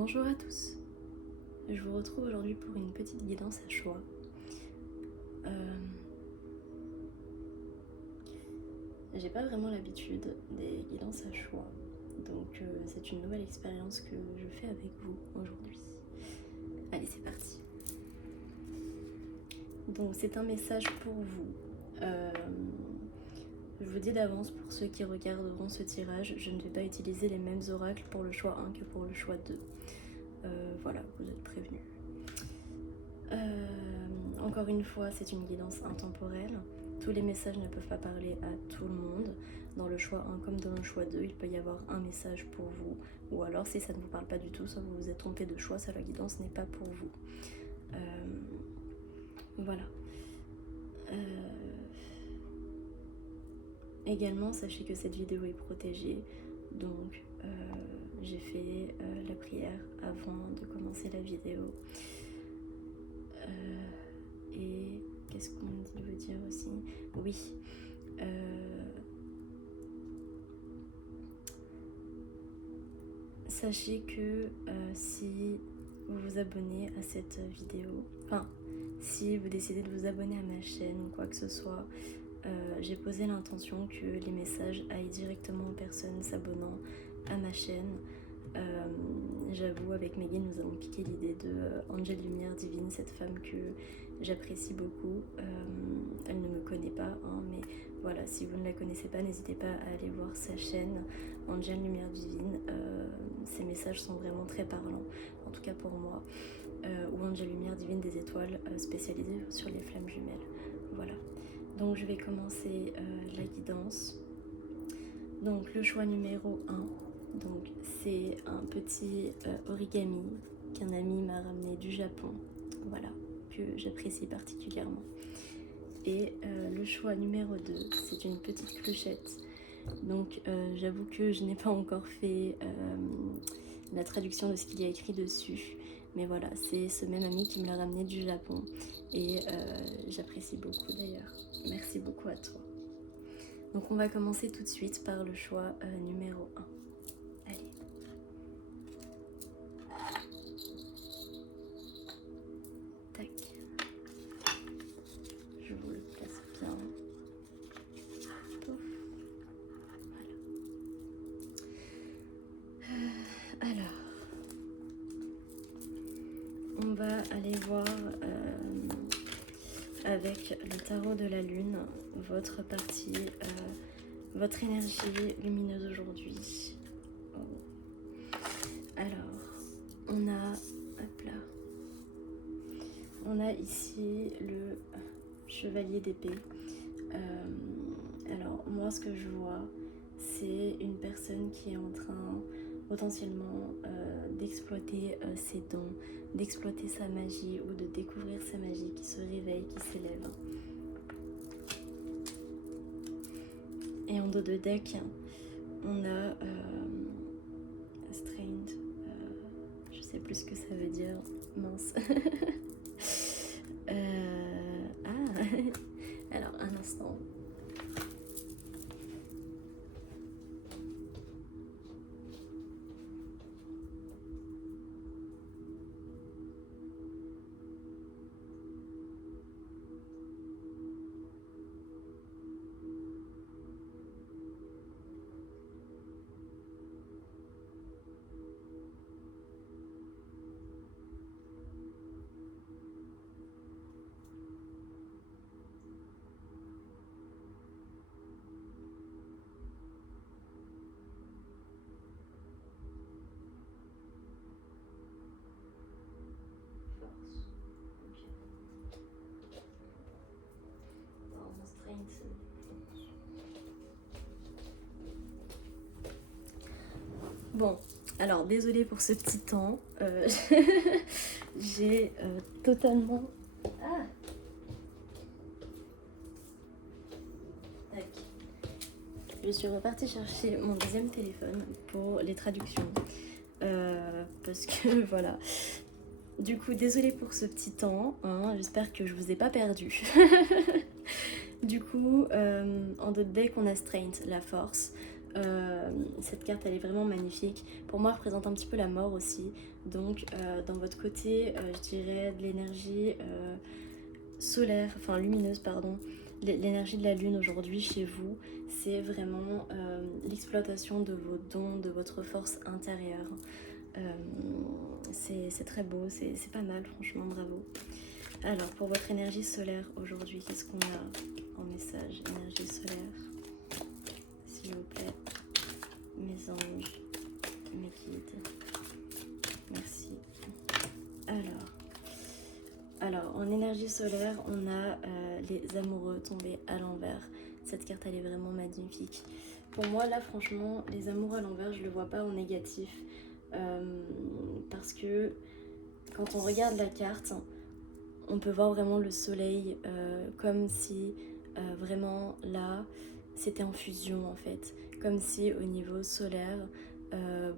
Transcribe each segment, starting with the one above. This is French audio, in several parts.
Bonjour à tous, je vous retrouve aujourd'hui pour une petite guidance à choix. J'ai pas vraiment l'habitude des guidances à choix, donc c'est une nouvelle expérience que je fais avec vous aujourd'hui. Allez, c'est parti. Donc c'est un message pour vous. Je vous dis d'avance, pour ceux qui regarderont ce tirage, je ne vais pas utiliser les mêmes oracles pour le choix 1 que pour le choix 2. Voilà, vous êtes prévenus. Encore une fois, c'est une guidance intemporelle. Tous les messages ne peuvent pas parler à tout le monde. Dans le choix 1 comme dans le choix 2, il peut y avoir un message pour vous. Ou alors, si ça ne vous parle pas du tout, soit vous vous êtes trompé de choix, soit la guidance n'est pas pour vous. Voilà. Également, sachez que cette vidéo est protégée. Donc, j'ai fait la prière avant de commencer la vidéo. Et qu'est-ce qu'on veut dire aussi? Oui. Sachez que si vous vous abonnez à cette vidéo, enfin, si vous décidez de vous abonner à ma chaîne ou quoi que ce soit, j'ai posé l'intention que les messages aillent directement aux personnes s'abonnant à ma chaîne. J'avoue, avec Megan, nous avons piqué l'idée de Angel Lumière Divine, cette femme que j'apprécie beaucoup. Elle ne me connaît pas, hein, mais voilà, si vous ne la connaissez pas, n'hésitez pas à aller voir sa chaîne Angel Lumière Divine. Ses messages sont vraiment très parlants, en tout cas pour moi. Ou Angel Lumière Divine des étoiles, spécialisée sur les flammes jumelles. Voilà. Donc je vais commencer la guidance. Donc le choix numéro 1. Donc c'est un petit origami qu'un ami m'a ramené du Japon, voilà, que j'apprécie particulièrement. Et le choix numéro 2, c'est une petite clochette. Donc j'avoue que je n'ai pas encore fait la traduction de ce qu'il y a écrit dessus. Mais voilà, c'est ce même ami qui me l'a ramené du Japon. Et j'apprécie beaucoup d'ailleurs. Merci beaucoup à toi. Donc on va commencer tout de suite par le choix numéro 1. Allez. Tac. Je vous le place bien. Pouf. Voilà. Alors, on va aller voir avec le tarot de la lune votre partie, votre énergie lumineuse aujourd'hui. Oh. Alors, on a ici le chevalier d'épée. Alors moi, ce que je vois, c'est une personne qui est en train potentiellement d'exploiter ses dons, d'exploiter sa magie ou de découvrir sa magie, qui se réveille, qui s'élève. Et en dos de deck, on a Strained, je sais plus ce que ça veut dire, mince. Alors un instant. Bon, alors désolée pour ce petit temps, j'ai totalement... Ah Tac. Je suis repartie chercher mon deuxième téléphone pour les traductions, parce que voilà. Du coup, désolée pour ce petit temps, hein, j'espère que je vous ai pas perdu. Du coup, en dos de deck, on a Strength, la force. Cette carte elle est vraiment magnifique. Pour moi elle représente un petit peu la mort aussi. Donc dans votre côté je dirais de l'énergie solaire, enfin lumineuse pardon. L'énergie de la lune aujourd'hui chez vous, c'est vraiment l'exploitation de vos dons, de votre force intérieure. C'est très beau, c'est pas mal, franchement, bravo. Alors, pour votre énergie solaire aujourd'hui, qu'est-ce qu'on a en message? Énergie solaire, s'il vous plaît. Mes anges, mes guides. Merci. Alors, en énergie solaire, on a les amoureux tombés à l'envers. Cette carte, elle est vraiment magnifique. Pour moi, là, franchement, les amoureux à l'envers, je ne le vois pas en négatif. Parce que quand on regarde la carte, on peut voir vraiment le soleil comme si vraiment là, c'était en fusion en fait. Comme si au niveau solaire,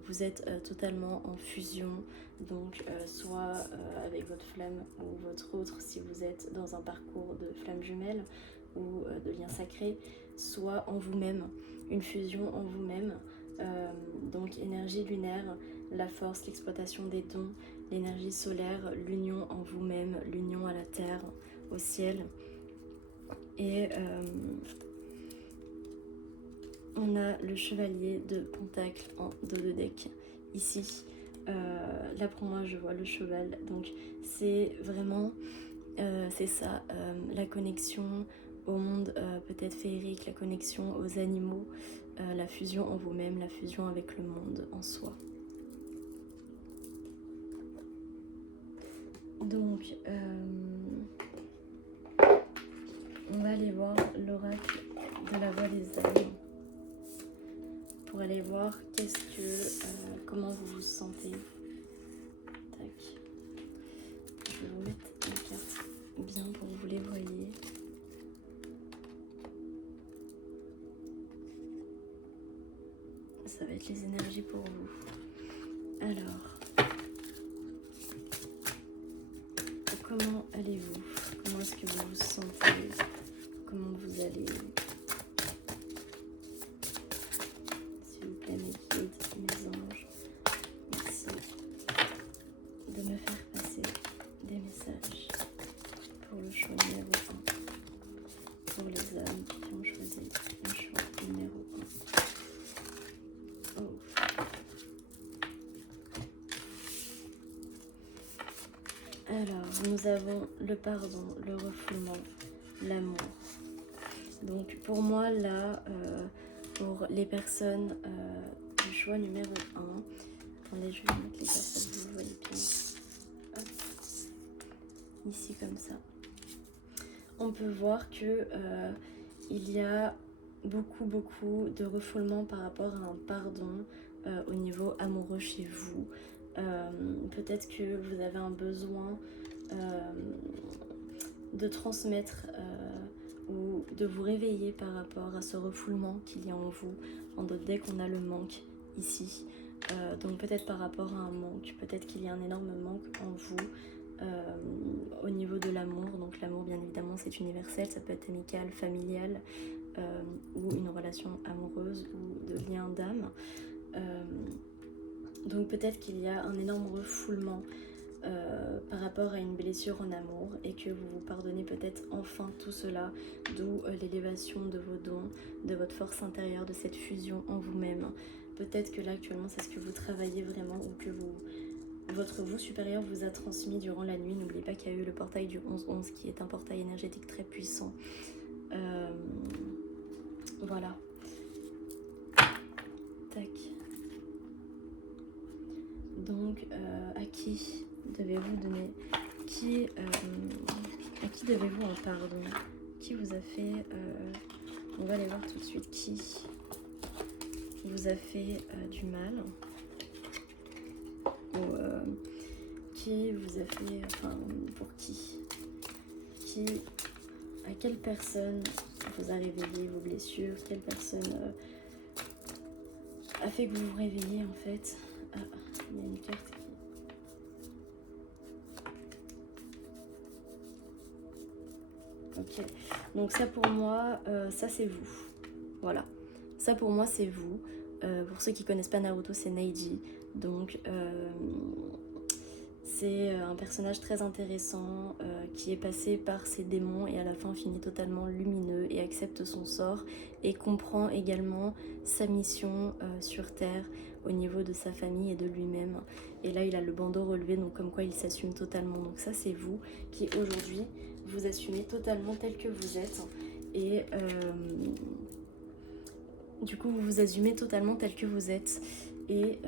vous êtes totalement en fusion. Donc soit avec votre flamme ou votre autre si vous êtes dans un parcours de flamme jumelle ou de lien sacré, soit en vous-même, une fusion en vous-même. Donc énergie lunaire, la force, l'exploitation des dons, l'énergie solaire, l'union en vous-même, l'union à la terre, au ciel. Et on a le chevalier de Pentacle en dos de deck ici. Là pour moi je vois le cheval, donc c'est vraiment c'est ça, la connexion au monde peut-être féerique, la connexion aux animaux, la fusion en vous-même, la fusion avec le monde en soi. Donc on va aller voir l'oracle de la voix des âmes pour aller voir comment vous vous sentez. Tac. Je vais vous mettre les cartes bien pour que vous les voyez. Ça va être les énergies pour vous. Alors, comment allez-vous? Comment est-ce que vous vous sentez? Comment vous allez? S'il vous plaît, mes guides, mes anges, merci de me faire passer des messages pour le choix numéro 1, pour les âmes qui ont choisi le choix numéro 1. Oh. Alors, nous avons le pardon, le refoulement, l'amour. Donc pour moi là, pour les personnes du choix numéro 1, attendez, je vais mettre les cartes pour que vous voyez bien. Hop. Ici comme ça. On peut voir que il y a beaucoup de refoulement par rapport à un pardon au niveau amoureux chez vous. Peut-être que vous avez un besoin de transmettre ou de vous réveiller par rapport à ce refoulement qu'il y a en vous. En d'autres decks, on a le manque ici. Donc peut-être par rapport à un manque, peut-être qu'il y a un énorme manque en vous au niveau de l'amour. Donc l'amour, bien évidemment, c'est universel, ça peut être amical, familial ou une relation amoureuse ou de lien d'âme. Donc peut-être qu'il y a un énorme refoulement par rapport à une blessure en amour et que vous vous pardonnez peut-être enfin tout cela, d'où l'élévation de vos dons, de votre force intérieure, de cette fusion en vous-même. Peut-être que là actuellement c'est ce que vous travaillez vraiment ou que votre vous supérieur vous a transmis durant la nuit. N'oubliez pas qu'il y a eu le portail du 11-11 qui est un portail énergétique très puissant. Voilà. Tac. Donc à qui devez-vous donner à qui devez-vous en pardon? Qui vous a fait on va aller voir tout de suite qui vous a fait du mal ou qui vous a fait, enfin pour qui à quelle personne vous a réveillé vos blessures, quelle personne a fait que vous vous réveillez en fait. Ah, il y a une carte qui... Ok, donc ça pour moi, ça c'est vous. Voilà, ça pour moi c'est vous. Pour ceux qui connaissent pas Naruto, c'est Neji. Donc c'est un personnage très intéressant qui est passé par ses démons et à la fin finit totalement lumineux et accepte son sort et comprend également sa mission sur Terre au niveau de sa famille et de lui-même. Et là il a le bandeau relevé, donc comme quoi il s'assume totalement. Donc ça c'est vous qui aujourd'hui vous assumez totalement tel que vous êtes. Et du coup vous vous assumez totalement tel que vous êtes. Et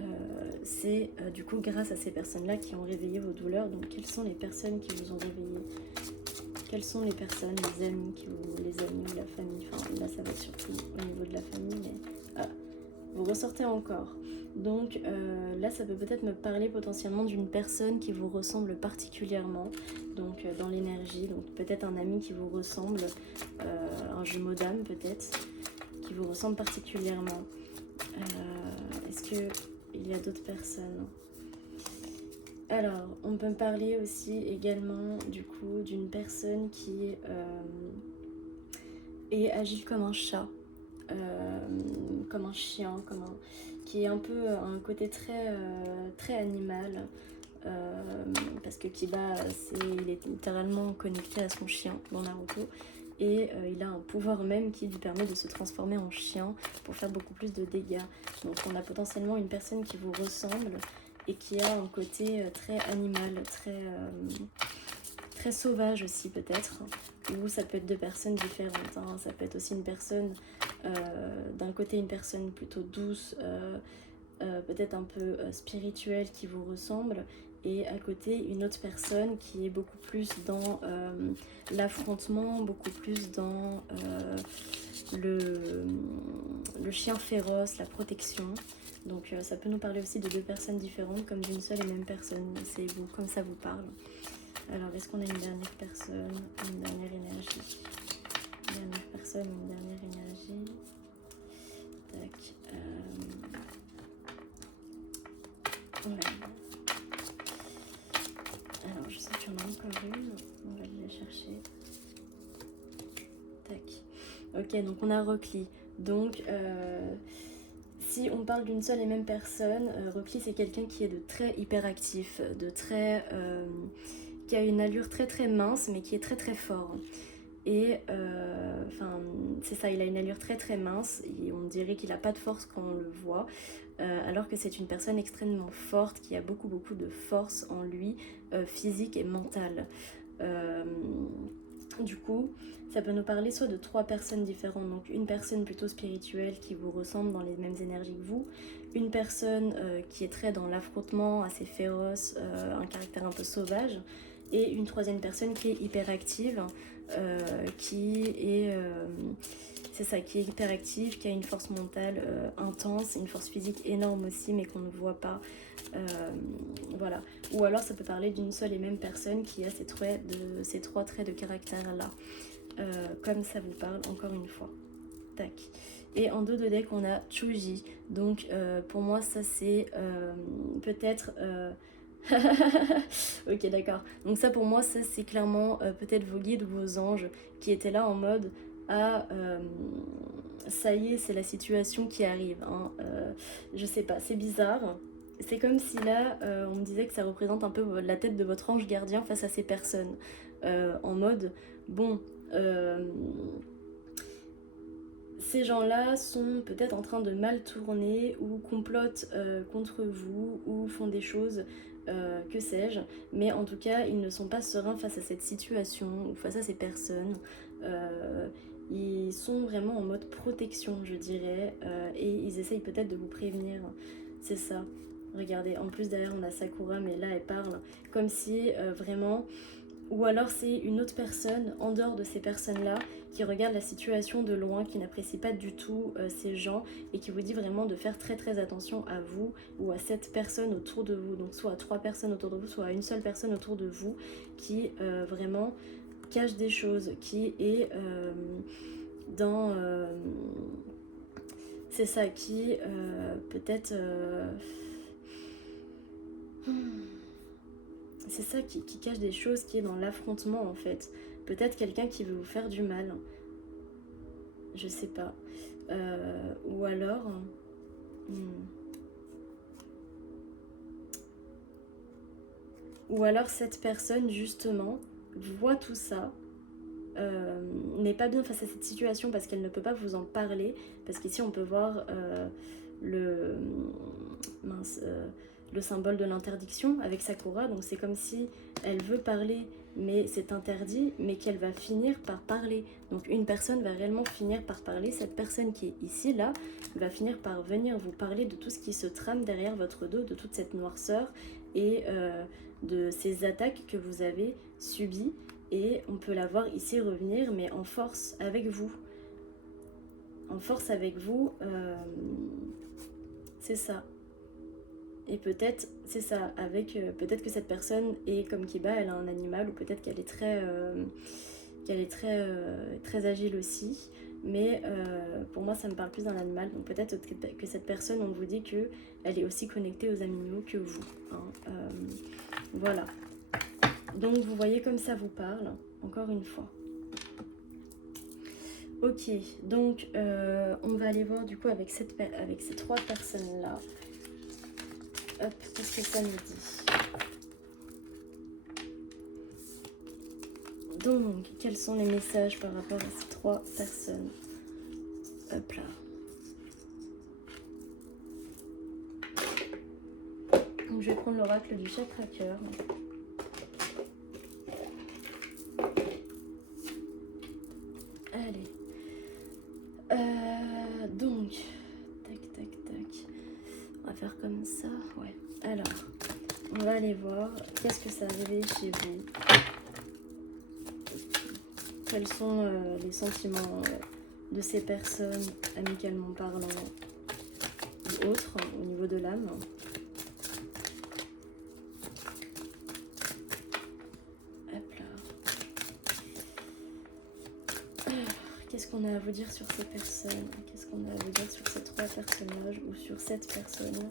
c'est du coup grâce à ces personnes-là qui ont réveillé vos douleurs. Donc quelles sont les personnes qui vous ont réveillé? Quelles sont les personnes, les amis, les amis ou la famille? Enfin là ça va être surtout au niveau de la famille, mais vous ressortez encore. Donc là ça peut peut-être me parler potentiellement d'une personne qui vous ressemble particulièrement. Donc dans l'énergie, donc peut-être un ami qui vous ressemble, un jumeau d'âme peut-être, qui vous ressemble particulièrement. Est-ce qu'il y a d'autres personnes? Alors, on peut me parler aussi également du coup d'une personne qui est agile comme un chat, comme un chien, qui est un peu un côté très animal. Parce que Kiba, il est littéralement connecté à son chien dans Naruto. Et il a un pouvoir même qui lui permet de se transformer en chien pour faire beaucoup plus de dégâts. Donc on a potentiellement une personne qui vous ressemble et qui a un côté très animal, très sauvage aussi peut-être. Ou ça peut être deux personnes différentes, hein. Ça peut être aussi une personne, d'un côté une personne plutôt douce, peut-être un peu spirituelle qui vous ressemble, et à côté une autre personne qui est beaucoup plus dans l'affrontement, beaucoup plus dans le chien féroce, la protection. Donc ça peut nous parler aussi de deux personnes différentes comme d'une seule et même personne. C'est vous, comme ça vous parle. Alors est-ce qu'on a une dernière personne, une dernière énergie? Une dernière personne, une dernière énergie. Tac. Ouais. Alors je sais qu'il y en a encore une, on va aller la chercher. Tac. Ok, donc on a Rockly. Donc si on parle d'une seule et même personne, Rockly c'est quelqu'un qui est de très hyperactif, qui a une allure très mince mais qui est très fort. Et c'est ça, il a une allure très mince et on dirait qu'il n'a pas de force quand on le voit, alors que c'est une personne extrêmement forte qui a beaucoup de force en lui, physique et mentale. Du coup, ça peut nous parler soit de trois personnes différentes, donc une personne plutôt spirituelle qui vous ressemble dans les mêmes énergies que vous, une personne qui est très dans l'affrontement, assez féroce, un caractère un peu sauvage, et une troisième personne qui est hyperactive, qui est hyperactive, qui a une force mentale intense, une force physique énorme aussi, mais qu'on ne voit pas. Voilà. Ou alors ça peut parler d'une seule et même personne qui a ces trois traits de caractère là. Comme ça vous parle, encore une fois. Tac. Et en dos de deck on a Chuji. Donc pour moi ça c'est peut-être ok d'accord. Donc ça pour moi ça c'est clairement peut-être vos guides ou vos anges qui étaient là en mode ça y est c'est la situation qui arrive, hein. Je sais pas, c'est bizarre. C'est comme si là on me disait que ça représente un peu la tête de votre ange gardien face à ces personnes, en mode bon ces gens-là sont peut-être en train de mal tourner ou complotent contre vous ou font des choses, que sais-je, mais en tout cas ils ne sont pas sereins face à cette situation ou face à ces personnes. Ils sont vraiment en mode protection je dirais, et ils essayent peut-être de vous prévenir, c'est ça. Regardez, en plus derrière on a Sakura mais là elle parle comme si vraiment... Ou alors c'est une autre personne en dehors de ces personnes-là qui regarde la situation de loin, qui n'apprécie pas du tout ces gens et qui vous dit vraiment de faire très attention à vous ou à cette personne autour de vous. Donc soit à 3 personnes autour de vous, soit à une seule personne autour de vous qui vraiment cache des choses, qui est dans... c'est ça, qui peut-être... C'est ça qui cache des choses, qui est dans l'affrontement en fait. Peut-être quelqu'un qui veut vous faire du mal. Je sais pas. Ou alors... Ou alors cette personne justement voit tout ça, n'est pas bien face à cette situation parce qu'elle ne peut pas vous en parler, parce qu'ici on peut voir le, le symbole de l'interdiction avec Sakura, donc c'est comme si elle veut parler mais c'est interdit, mais qu'elle va finir par parler. Donc une personne va réellement finir par parler, cette personne qui est ici, là, va finir par venir vous parler de tout ce qui se trame derrière votre dos, de toute cette noirceur et de ces attaques que vous avez subies. Et on peut la voir ici revenir, mais en force avec vous. En force avec vous, c'est ça. Et peut-être, c'est ça, avec peut-être que cette personne est comme Kiba, elle a un animal, ou peut-être qu'elle est très agile aussi. Mais pour moi, ça me parle plus d'un animal. Donc peut-être que cette personne, on vous dit qu'elle est aussi connectée aux animaux que vous. Hein. Voilà. Donc vous voyez comme ça vous parle, encore une fois. Ok, donc on va aller voir du coup avec ces trois personnes-là. Hop, qu'est-ce que ça me dit? Donc, quels sont les messages par rapport à ces trois personnes? Hop là. Donc, je vais prendre l'oracle du chakra cœur. Allez. Donc, tac, tac, tac. On va faire comme ça, ouais. Alors, on va aller voir qu'est-ce que ça réveille chez vous. Quels sont les sentiments de ces personnes, amicalement parlant, ou autres, au niveau de l'âme. Hop là. Alors, qu'est-ce qu'on a à vous dire sur ces personnes? Qu'est-ce qu'on a à vous dire sur ces trois personnages ou sur cette personne?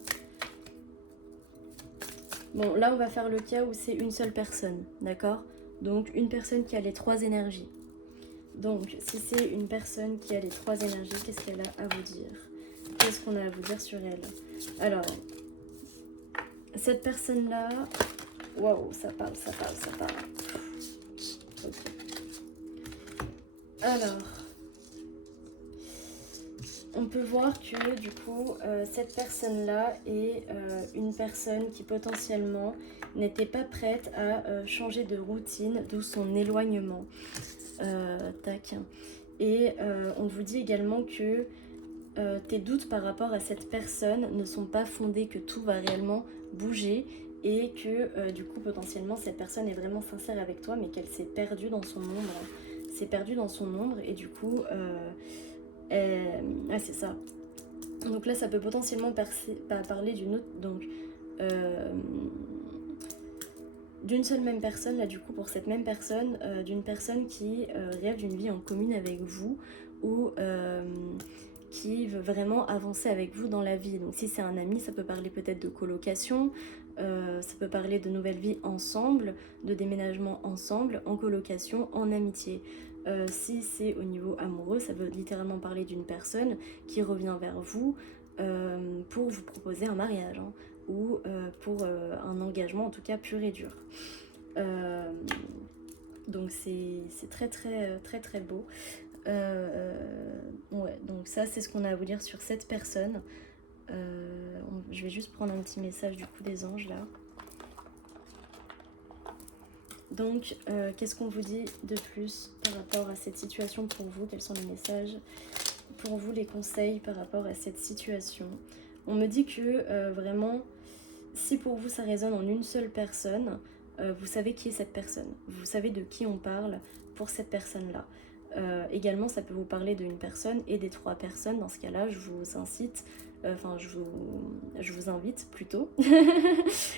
Bon, là, on va faire le cas où c'est une seule personne, d'accord? Donc, une personne qui a les trois énergies. Donc, si c'est une personne qui a les trois énergies, qu'est-ce qu'elle a à vous dire? Qu'est-ce qu'on a à vous dire sur elle? Alors, cette personne-là... Waouh, ça parle, ça parle, ça parle. Okay. Alors, on peut voir que du coup, cette personne-là est une personne qui potentiellement n'était pas prête à changer de routine, d'où son éloignement. Tac. Et on vous dit également que tes doutes par rapport à cette personne ne sont pas fondés, que tout va réellement bouger et que du coup potentiellement cette personne est vraiment sincère avec toi mais qu'elle s'est perdue dans son ombre. C'est perdue dans son ombre et du coup ah, c'est ça. Donc là ça peut potentiellement parler d'une autre, donc d'une seule même personne, là du coup pour cette même personne, d'une personne qui rêve d'une vie en commune avec vous ou qui veut vraiment avancer avec vous dans la vie. Donc si c'est un ami, ça peut parler peut-être de colocation, ça peut parler de nouvelles vies ensemble, de déménagement ensemble, en colocation, en amitié. Si c'est au niveau amoureux, ça veut littéralement parler d'une personne qui revient vers vous pour vous proposer un mariage, hein, ou pour un engagement en tout cas pur et dur. Donc c'est très très très très beau. Ouais, donc ça c'est ce qu'on a à vous dire sur cette personne. Je vais juste prendre un petit message du coup des anges là. Donc qu'est-ce qu'on vous dit de plus par rapport à cette situation pour vous? Quels sont les messages pour vous, les conseils par rapport à cette situation? On me dit que vraiment, si pour vous ça résonne en une seule personne, vous savez qui est cette personne, vous savez de qui on parle pour cette personne-là. Également, ça peut vous parler d'une personne et des trois personnes. Dans ce cas-là, je vous incite, je vous invite plutôt.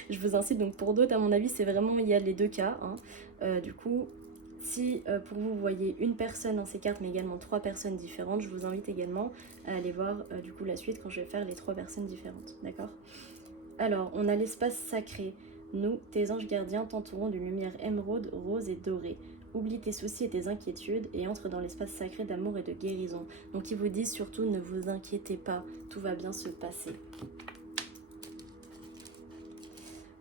Je vous incite, donc pour d'autres, à mon avis, c'est vraiment, il y a les deux cas. Hein. Du coup, si pour vous, vous voyez une personne dans ces cartes, mais également trois personnes différentes, je vous invite également à aller voir du coup la suite quand je vais faire les trois personnes différentes. D'accord? Alors, on a l'espace sacré. Nous, tes anges gardiens, t'entourons d'une lumière émeraude, rose et dorée. oublie tes soucis et tes inquiétudes et entre dans l'espace sacré d'amour et de guérison. Donc ils vous disent surtout ne vous inquiétez pas, tout va bien se passer.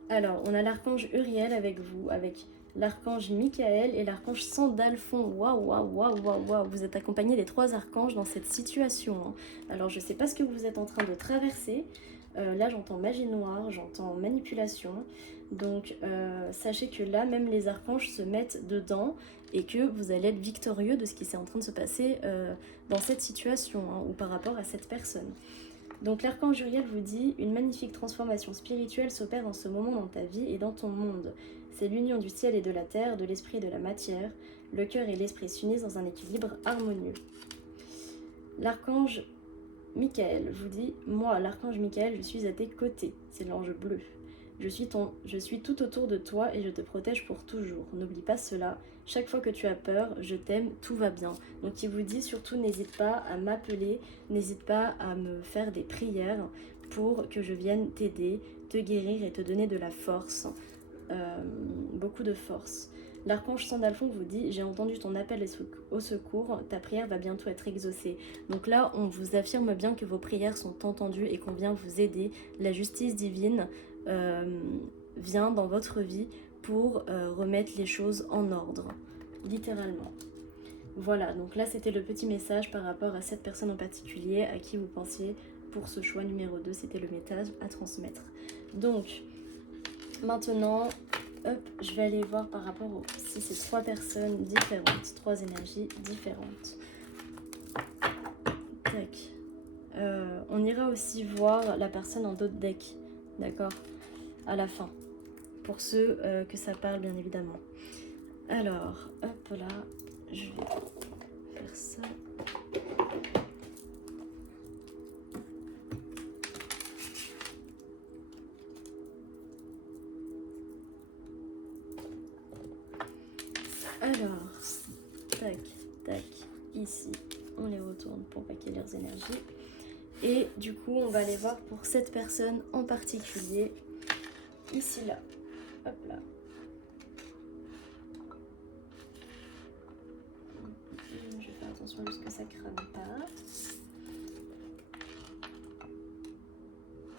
Alors, on a l'archange Uriel avec vous, avec l'archange Michael et l'archange Sandalphon. Waouh, waouh, waouh, waouh, waouh. Vous êtes accompagné des 3 archanges dans cette situation. Hein. Alors, je ne sais pas ce que vous êtes en train de traverser. Là, j'entends magie noire, j'entends manipulation. Donc, sachez que là, même les archanges se mettent dedans et que vous allez être victorieux de ce qui est en train de se passer dans cette situation hein, ou par rapport à cette personne. Donc l'archange Uriel vous dit « Une magnifique transformation spirituelle s'opère en ce moment dans ta vie et dans ton monde. C'est l'union du ciel et de la terre, de l'esprit et de la matière. Le cœur et l'esprit s'unissent dans un équilibre harmonieux. » L'archange Michael vous dit « Moi, l'archange Michael, je suis à tes côtés. » C'est l'ange bleu. Je suis tout autour de toi et je te protège pour toujours. N'oublie pas cela. Chaque fois que tu as peur, je t'aime, tout va bien. Donc il vous dit surtout n'hésite pas à m'appeler, n'hésite pas à me faire des prières pour que je vienne t'aider, te guérir et te donner de la force. Beaucoup de force. L'archange Sandalphon vous dit j'ai entendu ton appel au secours, ta prière va bientôt être exaucée. Donc là on vous affirme bien que vos prières sont entendues et qu'on vient vous aider. La justice divine vient dans votre vie pour remettre les choses en ordre, littéralement. Voilà, donc là c'était le petit message par rapport à cette personne en particulier à qui vous pensiez pour ce choix numéro 2, c'était le message à transmettre. Donc, maintenant, hop, je vais aller voir par rapport aux... si c'est 3 personnes différentes, 3 énergies différentes. Tac. On ira aussi voir la personne en d'autres decks, d'accord, à la fin. Pour ceux que ça parle bien évidemment. Alors, hop là, je vais faire ça. Alors, tac, tac, ici, on les retourne pour paquer leurs énergies. Et du coup, on va aller voir pour cette personne en particulier, ici là. Hop là. Je vais faire attention à ce que ça crame pas.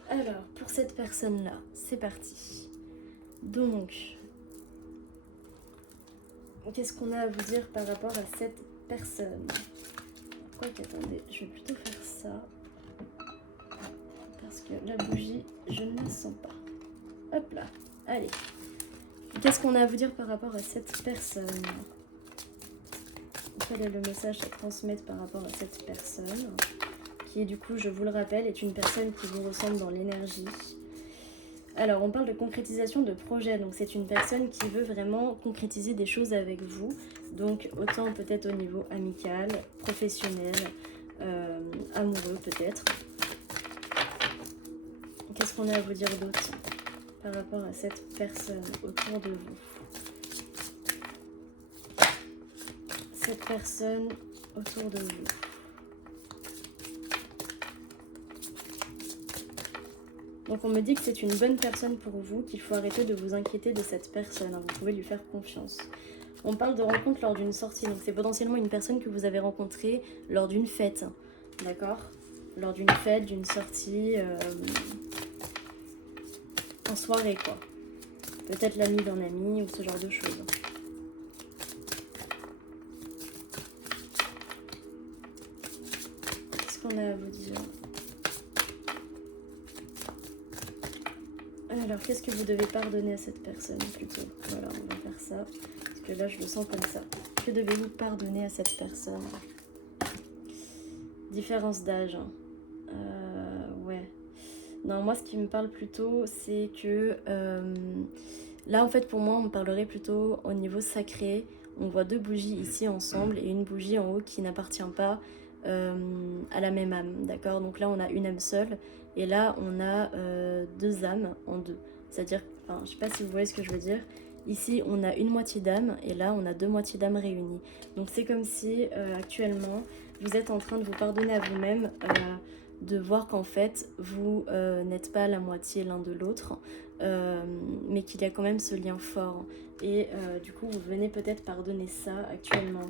Alors, pour cette personne-là, c'est parti. Donc, qu'est-ce qu'on a à vous dire par rapport à cette personne? Quoique, attendez, je vais plutôt faire ça. Parce que la bougie, je ne la sens pas. Hop là, allez. Qu'est-ce qu'on a à vous dire par rapport à cette personne? Quel est le message à transmettre par rapport à cette personne? Qui, du coup, je vous le rappelle, est une personne qui vous ressemble dans l'énergie. Alors, on parle de concrétisation de projet. Donc, c'est une personne qui veut vraiment concrétiser des choses avec vous. Donc, autant peut-être au niveau amical, professionnel, amoureux peut-être. Qu'est-ce qu'on a à vous dire d'autre par rapport à cette personne autour de vous? Cette personne autour de vous. Donc on me dit que c'est une bonne personne pour vous, qu'il faut arrêter de vous inquiéter de cette personne, hein, vous pouvez lui faire confiance. On parle de rencontre lors d'une sortie, donc c'est potentiellement une personne que vous avez rencontrée lors d'une fête, d'accord? Lors d'une fête, d'une sortie, en soirée quoi. Peut-être l'ami d'un ami ou ce genre de choses. Qu'est-ce qu'on a à vous dire ? Alors, qu'est-ce que vous devez pardonner à cette personne plutôt? Voilà, on va faire ça. Parce que là, je le sens comme ça. Que devez-vous pardonner à cette personne? Différence d'âge. Ouais. Non, moi, ce qui me parle plutôt, c'est que... là, en fait, pour moi, on parlerait plutôt au niveau sacré. On voit 2 bougies ici ensemble et une bougie en haut qui n'appartient pas à la même âme, d'accord? Donc là, on a une âme seule. Et là, on a 2 âmes en 2. C'est-à-dire, enfin, je sais pas si vous voyez ce que je veux dire. Ici, on a une moitié d'âme et là, on a 2 moitiés d'âme réunies. Donc, c'est comme si actuellement, vous êtes en train de vous pardonner à vous-même de voir qu'en fait, vous n'êtes pas la moitié l'un de l'autre, mais qu'il y a quand même ce lien fort. Et du coup, vous venez peut-être pardonner ça actuellement.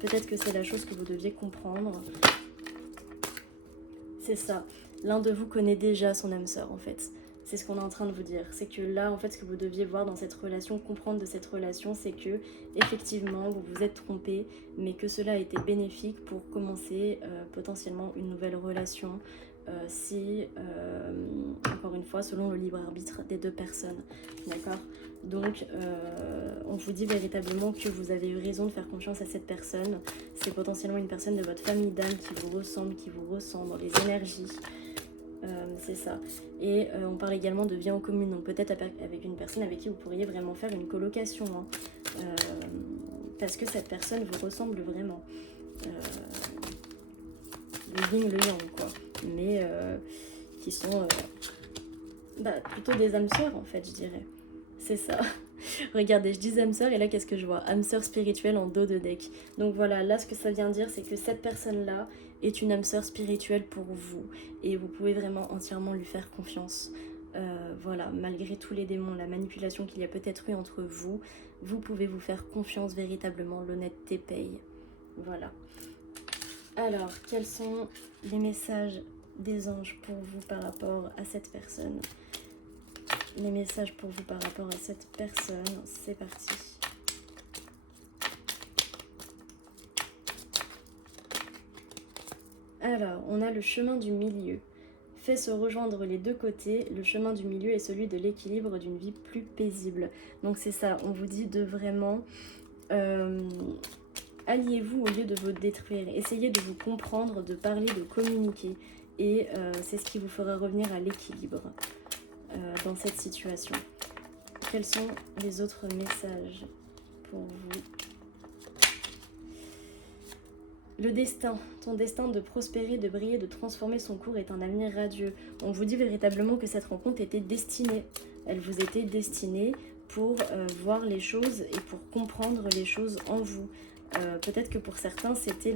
Peut-être que c'est la chose que vous deviez comprendre. C'est ça. L'un de vous connaît déjà son âme sœur, en fait. C'est ce qu'on est en train de vous dire. C'est que là, en fait, ce que vous deviez voir dans cette relation, comprendre de cette relation, c'est que, effectivement, vous vous êtes trompé, mais que cela a été bénéfique pour commencer potentiellement une nouvelle relation, si, encore une fois, selon le libre arbitre des deux personnes. D'accord ? Donc, on vous dit véritablement que vous avez eu raison de faire confiance à cette personne. C'est potentiellement une personne de votre famille d'âme qui vous ressemble, qui vous ressent dans les énergies. C'est ça. Et on parle également de vie en commune, donc peut-être avec une personne avec qui vous pourriez vraiment faire une colocation, hein. Parce que cette personne vous ressemble vraiment. Le yin, le yang, quoi. Mais qui sont plutôt des âmes sœurs, en fait, je dirais. C'est ça. Regardez, je dis âme sœur et là qu'est-ce que je vois? Âme sœur spirituelle en dos de deck. Donc voilà, là ce que ça vient dire, c'est que cette personne-là est une âme sœur spirituelle pour vous. Et vous pouvez vraiment entièrement lui faire confiance. Voilà, malgré tous les démons, la manipulation qu'il y a peut-être eu entre vous, vous pouvez vous faire confiance véritablement. L'honnêteté paye. Voilà. Alors, quels sont les messages des anges pour vous par rapport à cette personne? Les messages pour vous par rapport à cette personne, c'est parti. Alors, on a le chemin du milieu. Fait se rejoindre les deux côtés, le chemin du milieu est celui de l'équilibre d'une vie plus paisible. Donc c'est ça, on vous dit de vraiment alliez-vous au lieu de vous détruire. Essayez de vous comprendre, de parler, de communiquer. Et c'est ce qui vous fera revenir à l'équilibre dans cette situation. Quels sont les autres messages pour vous? Le destin, ton destin de prospérer, de briller, de transformer son cours est un avenir radieux. On vous dit véritablement que cette rencontre était destinée. Elle vous était destinée pour voir les choses et pour comprendre les choses en vous. Peut-être que pour certains, c'était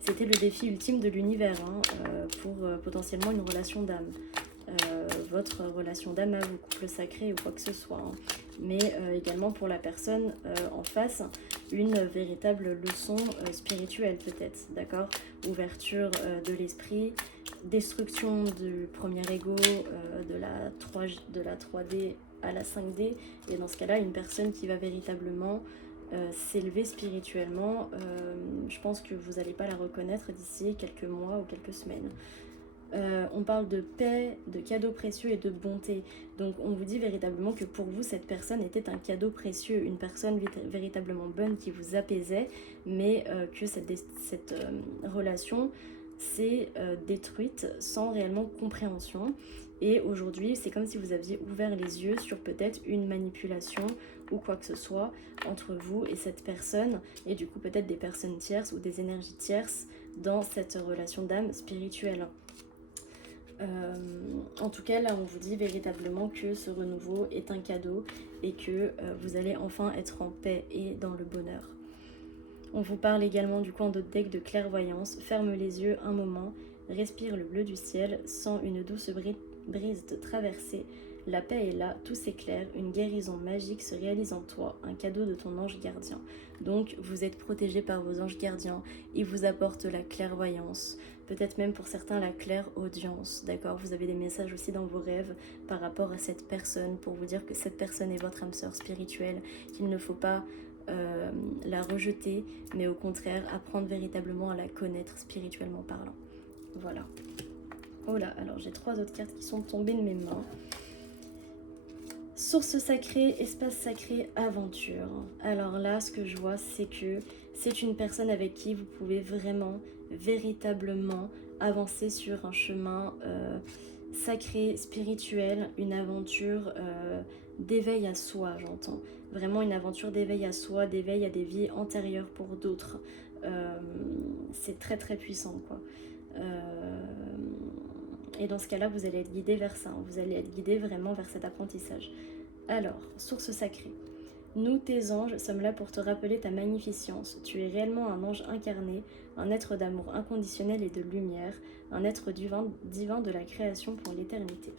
c'était le défi ultime de l'univers, hein, pour potentiellement une relation d'âme. Votre relation d'âme à vous, couple sacré ou quoi que ce soit, hein. Mais également pour la personne en face, une véritable leçon spirituelle peut-être, d'accord? Ouverture de l'esprit, destruction du premier ego, de la 3D à la 5D, et dans ce cas-là, une personne qui va véritablement s'élever spirituellement. Je pense que vous n'allez pas la reconnaître d'ici quelques mois ou quelques semaines. On parle de paix, de cadeaux précieux et de bonté. Donc on vous dit véritablement que pour vous, cette personne était un cadeau précieux, une personne véritablement bonne qui vous apaisait, mais que cette relation s'est détruite sans réellement compréhension. Et aujourd'hui, c'est comme si vous aviez ouvert les yeux sur peut-être une manipulation ou quoi que ce soit entre vous et cette personne, et du coup peut-être des personnes tierces ou des énergies tierces dans cette relation d'âme spirituelle. En tout cas, là, on vous dit véritablement que ce renouveau est un cadeau et que vous allez enfin être en paix et dans le bonheur. On vous parle également du coup en d'autres decks de clairvoyance. Ferme les yeux un moment, respire le bleu du ciel, sens une douce brise te traverser. La paix est là, tout s'éclaire, une guérison magique se réalise en toi, un cadeau de ton ange gardien. Donc vous êtes protégé par vos anges gardiens, ils vous apportent la clairvoyance, peut-être même pour certains la clairaudience, d'accord? Vous avez des messages aussi dans vos rêves par rapport à cette personne, pour vous dire que cette personne est votre âme sœur spirituelle, qu'il ne faut pas la rejeter, mais au contraire apprendre véritablement à la connaître spirituellement parlant. Voilà. Oh là, alors j'ai 3 autres cartes qui sont tombées de mes mains. Source sacrée, espace sacré, aventure. Alors là, ce que je vois, c'est que c'est une personne avec qui vous pouvez vraiment, véritablement avancer sur un chemin sacré, spirituel, une aventure d'éveil à soi, j'entends. Vraiment une aventure d'éveil à soi, d'éveil à des vies antérieures pour d'autres. C'est très très puissant, quoi. Et dans ce cas-là, vous allez être guidé vers ça, hein. Vous allez être guidé vraiment vers cet apprentissage. Alors, source sacrée. Nous, tes anges, sommes là pour te rappeler ta magnificence. Tu es réellement un ange incarné, un être d'amour inconditionnel et de lumière, un être divin de la création pour l'éternité.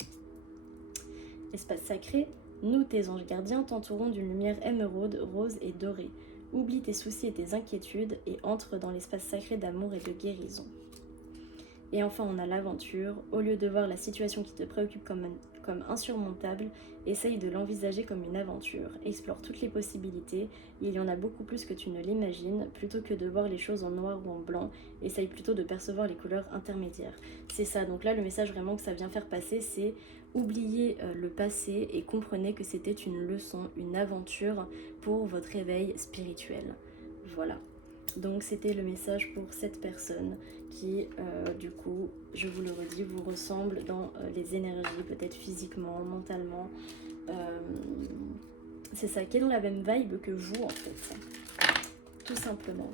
Espace sacré, nous, tes anges gardiens, t'entourons d'une lumière émeraude, rose et dorée. Oublie tes soucis et tes inquiétudes et entre dans l'espace sacré d'amour et de guérison. Et enfin, on a l'aventure. Au lieu de voir la situation qui te préoccupe comme insurmontable, essaye de l'envisager comme une aventure. Explore toutes les possibilités. Il y en a beaucoup plus que tu ne l'imagines. Plutôt que de voir les choses en noir ou en blanc, essaye plutôt de percevoir les couleurs intermédiaires. C'est ça. Donc là, le message vraiment que ça vient faire passer, c'est oubliez le passé et comprenez que c'était une leçon, une aventure pour votre éveil spirituel. Voilà. Donc c'était le message pour cette personne qui, du coup, je vous le redis, vous ressemble dans les énergies, peut-être physiquement, mentalement. C'est ça, qui est dans la même vibe que vous, en fait. Tout simplement.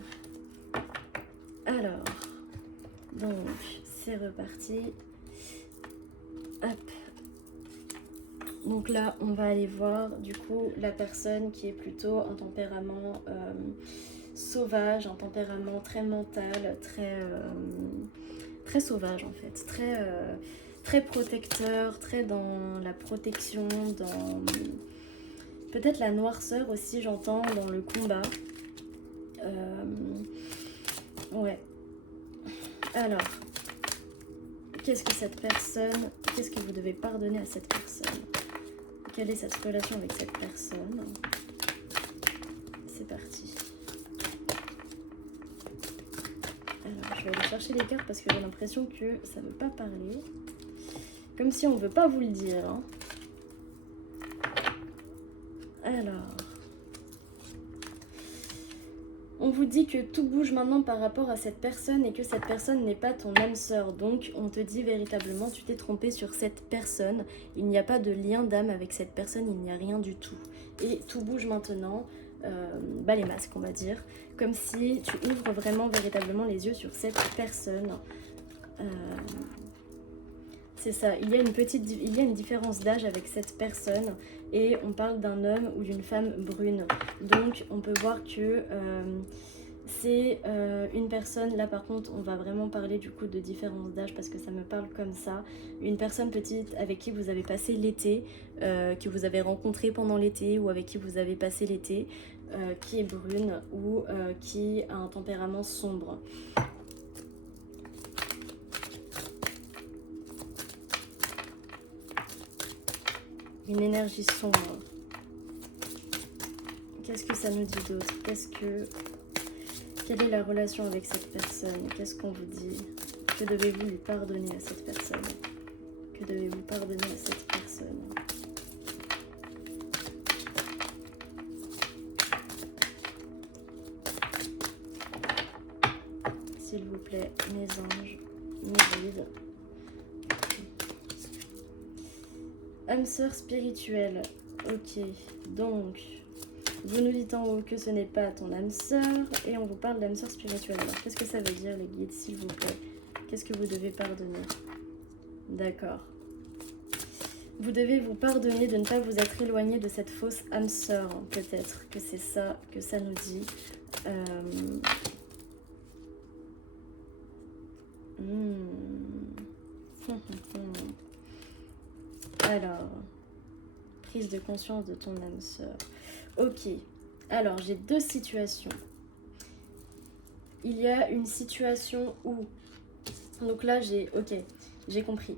Alors, donc, c'est reparti. Hop. Donc là, on va aller voir, du coup, la personne qui est plutôt un tempérament... sauvage, un tempérament très mental, très sauvage en fait, très protecteur, très dans la protection, dans peut-être la noirceur aussi, j'entends, dans le combat. Ouais. Alors, qu'est-ce que vous devez pardonner à cette personne? Quelle est cette relation avec cette personne? C'est parti. Alors, je vais aller chercher les cartes parce que j'ai l'impression que ça ne veut pas parler. Comme si on ne veut pas vous le dire. Hein. Alors, on vous dit que tout bouge maintenant par rapport à cette personne et que cette personne n'est pas ton âme sœur. Donc, on te dit véritablement, tu t'es trompé sur cette personne. Il n'y a pas de lien d'âme avec cette personne, il n'y a rien du tout. Et tout bouge maintenant. Les masques, on va dire. Comme si tu ouvres vraiment, véritablement les yeux sur cette personne. C'est ça, il y a une différence d'âge avec cette personne et on parle d'un homme ou d'une femme brune. Donc on peut voir que c'est une personne, là par contre on va vraiment parler du coup de différence d'âge parce que ça me parle comme ça. Une personne petite avec qui vous avez passé l'été, que vous avez rencontré pendant l'été ou avec qui vous avez passé l'été, qui est brune ou qui a un tempérament sombre. Une énergie sombre. Qu'est-ce que ça nous dit d'autre? Quelle est la relation avec cette personne? Qu'est-ce qu'on vous dit? Que devez-vous lui pardonner à cette personne? Que devez-vous pardonner à cette personne? S'il vous plaît, mes anges, mes guides. Âme sœur spirituelle. Ok, donc, vous nous dites en haut que ce n'est pas ton âme sœur et on vous parle d'âme sœur spirituelle. Alors, qu'est-ce que ça veut dire, les guides, s'il vous plaît? Qu'est-ce que vous devez pardonner? D'accord. Vous devez vous pardonner de ne pas vous être éloigné de cette fausse âme sœur. Peut-être que c'est ça que ça nous dit. Alors, prise de conscience de ton âme sœur. Ok, alors j'ai deux situations. Il y a une situation où... Donc là, j'ai compris.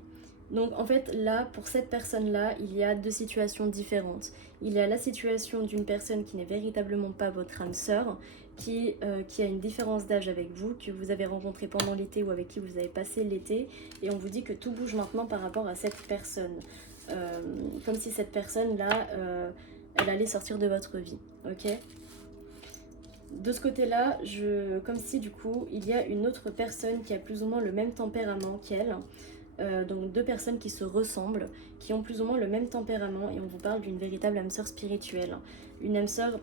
Donc en fait, là, pour cette personne-là, il y a deux situations différentes. Il y a la situation d'une personne qui n'est véritablement pas votre âme sœur, qui a une différence d'âge avec vous, que vous avez rencontré pendant l'été ou avec qui vous avez passé l'été, et on vous dit que tout bouge maintenant par rapport à cette personne. Comme si cette personne-là, elle allait sortir de votre vie, ok? De ce côté-là, comme si du coup, il y a une autre personne qui a plus ou moins le même tempérament qu'elle. Donc deux personnes qui se ressemblent, qui ont plus ou moins le même tempérament, et on vous parle d'une véritable âme sœur spirituelle. Une âme sœur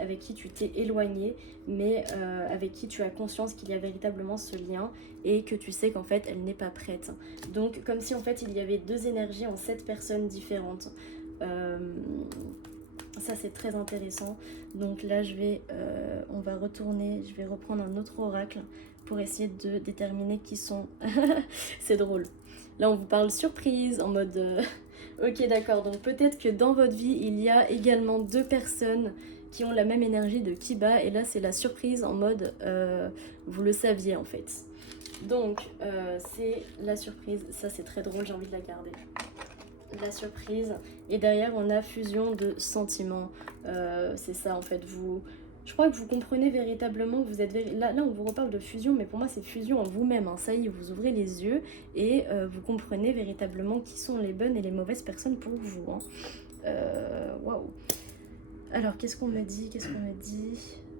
avec qui tu t'es éloigné, mais avec qui tu as conscience qu'il y a véritablement ce lien et que tu sais qu'en fait elle n'est pas prête. Donc comme si en fait il y avait deux énergies en 7 personnes différentes. Ça c'est très intéressant. Donc là on va retourner, je vais reprendre un autre oracle pour essayer de déterminer qui sont. C'est drôle. Là on vous parle surprise en mode ok d'accord, donc peut-être que dans votre vie il y a également deux personnes qui ont la même énergie de Kiba, et là c'est la surprise en mode vous le saviez en fait. Donc c'est la surprise, ça c'est très drôle, j'ai envie de la garder. La surprise, et derrière on a fusion de sentiments. C'est ça en fait, je crois que vous comprenez véritablement que vous êtes là on vous reparle de fusion, mais pour moi c'est fusion en vous-même, hein. Ça y est, vous ouvrez les yeux et vous comprenez véritablement qui sont les bonnes et les mauvaises personnes pour vous, hein. Waouh. Alors qu'est-ce qu'on me dit,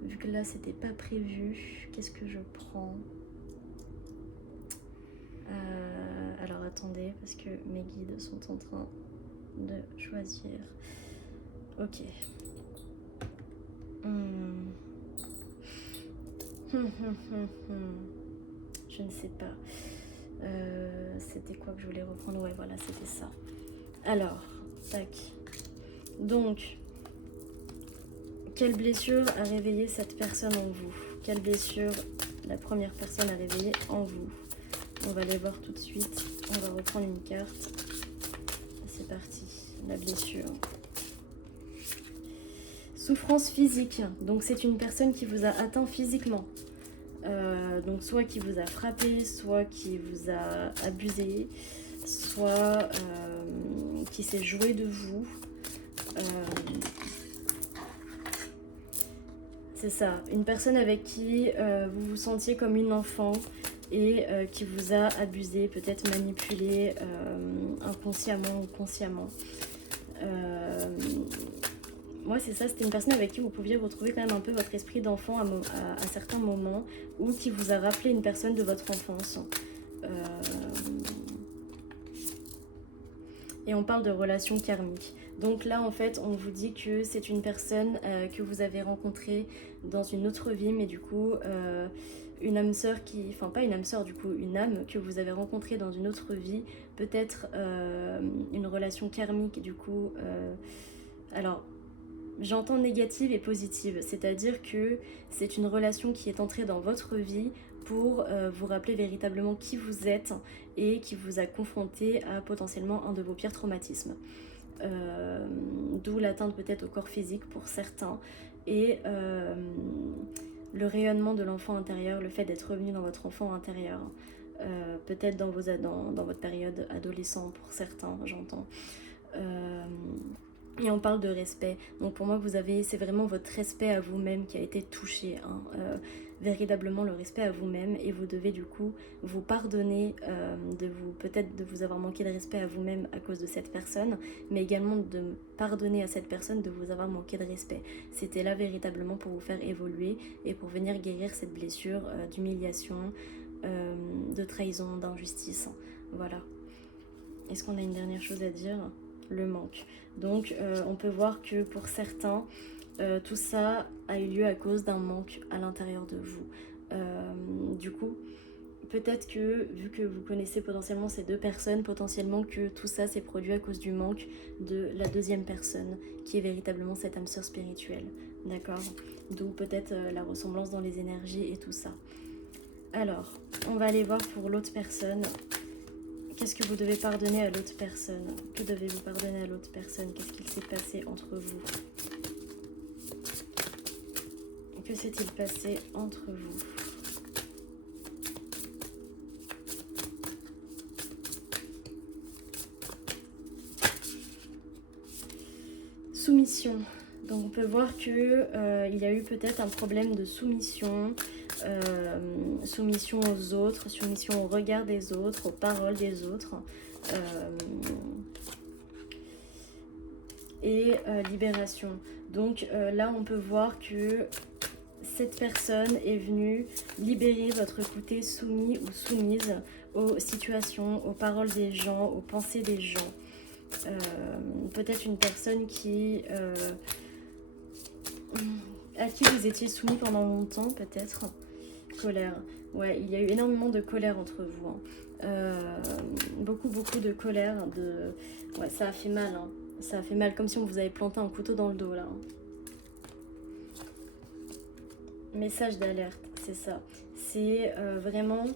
vu que là c'était pas prévu, qu'est-ce que je prends? Alors attendez, parce que mes guides sont en train de choisir. Ok. Je ne sais pas. C'était quoi que je voulais reprendre? Ouais, voilà, c'était ça. Alors, tac. Donc, quelle blessure a réveillé cette personne en vous? Quelle blessure la première personne a réveillée en vous? On va les voir tout de suite. On va reprendre une carte. C'est parti. La blessure. Souffrance physique. Donc c'est une personne qui vous a atteint physiquement. Donc soit qui vous a frappé, soit qui vous a abusé, soit qui s'est joué de vous. C'est ça. Une personne avec qui vous vous sentiez comme une enfant et qui vous a abusé, peut-être manipulé inconsciemment ou consciemment. Moi c'est ça, c'était une personne avec qui vous pouviez retrouver quand même un peu votre esprit d'enfant à certains moments, ou qui vous a rappelé une personne de votre enfance. Et on parle de relations karmiques. Donc là en fait on vous dit que c'est une personne que vous avez rencontrée dans une autre vie, mais du coup une âme sœur enfin pas une âme sœur du coup, une âme que vous avez rencontrée dans une autre vie, peut-être une relation karmique du coup. Alors j'entends négative et positive, c'est-à-dire que c'est une relation qui est entrée dans votre vie pour vous rappeler véritablement qui vous êtes et qui vous a confronté à potentiellement un de vos pires traumatismes. D'où l'atteinte peut-être au corps physique pour certains, et le rayonnement de l'enfant intérieur, le fait d'être revenu dans votre enfant intérieur, peut-être dans votre période adolescent pour certains, j'entends. Et on parle de respect. Donc pour moi, c'est vraiment votre respect à vous-même qui a été touché, hein. Véritablement le respect à vous-même, et vous devez du coup vous pardonner peut-être de vous avoir manqué de respect à vous-même à cause de cette personne, mais également de pardonner à cette personne de vous avoir manqué de respect. C'était là véritablement pour vous faire évoluer et pour venir guérir cette blessure d'humiliation, de trahison, d'injustice. Voilà. Est-ce qu'on a une dernière chose à dire? Le manque. Donc on peut voir que pour certains, tout ça a eu lieu à cause d'un manque à l'intérieur de vous. Du coup, peut-être que, vu que vous connaissez potentiellement ces deux personnes, potentiellement que tout ça s'est produit à cause du manque de la deuxième personne, qui est véritablement cette âme sœur spirituelle. D'accord? D'où peut-être la ressemblance dans les énergies et tout ça. Alors, on va aller voir pour l'autre personne. Qu'est-ce que vous devez pardonner à l'autre personne? Que devez-vous pardonner à l'autre personne? Qu'est-ce qu'il s'est passé entre vous? Que s'est-il passé entre vous? Soumission. Donc on peut voir que il y a eu peut-être un problème de soumission. Soumission aux autres, soumission au regard des autres, aux paroles des autres, et libération. Donc là on peut voir que cette personne est venue libérer votre côté soumis ou soumise aux situations, aux paroles des gens, aux pensées des gens. Peut-être une personne à qui vous étiez soumis pendant longtemps, peut-être. Colère. Ouais, il y a eu énormément de colère entre vous, hein. Beaucoup de colère. Ouais, ça a fait mal, hein. Ça fait mal, comme si on vous avait planté un couteau dans le dos, là. Hein. Message d'alerte, c'est ça. C'est vraiment...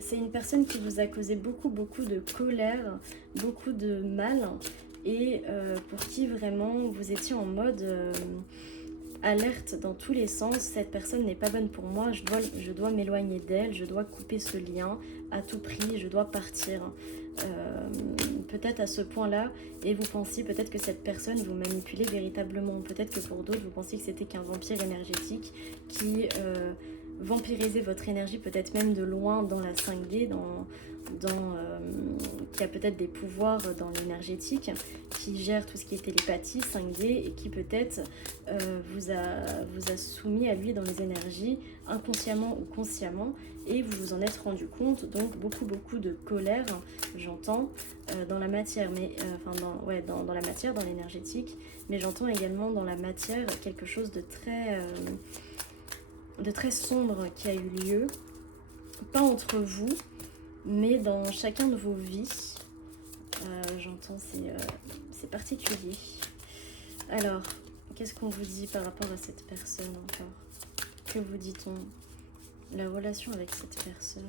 C'est une personne qui vous a causé beaucoup de colère, beaucoup de mal, et pour qui vraiment vous étiez en mode alerte dans tous les sens. Cette personne n'est pas bonne pour moi, je dois m'éloigner d'elle, je dois couper ce lien à tout prix, je dois partir. Peut-être à ce point-là, et vous pensiez peut-être que cette personne vous manipulait véritablement. Peut-être que pour d'autres, vous pensiez que c'était qu'un vampire énergétique qui vampirisait votre énergie, peut-être même de loin dans la 5D, qui a peut-être des pouvoirs dans l'énergétique, qui gère tout ce qui est télépathie, 5D, et qui peut-être vous a soumis à lui dans les énergies, inconsciemment ou consciemment, et vous vous en êtes rendu compte. Donc beaucoup de colère, j'entends, dans la matière, mais dans la matière, dans l'énergétique, mais j'entends également dans la matière quelque chose de très sombre qui a eu lieu, pas entre vous, mais dans chacun de vos vies. J'entends, c'est particulier. Alors, qu'est-ce qu'on vous dit par rapport à cette personne encore? Que vous dit-on? La relation avec cette personne.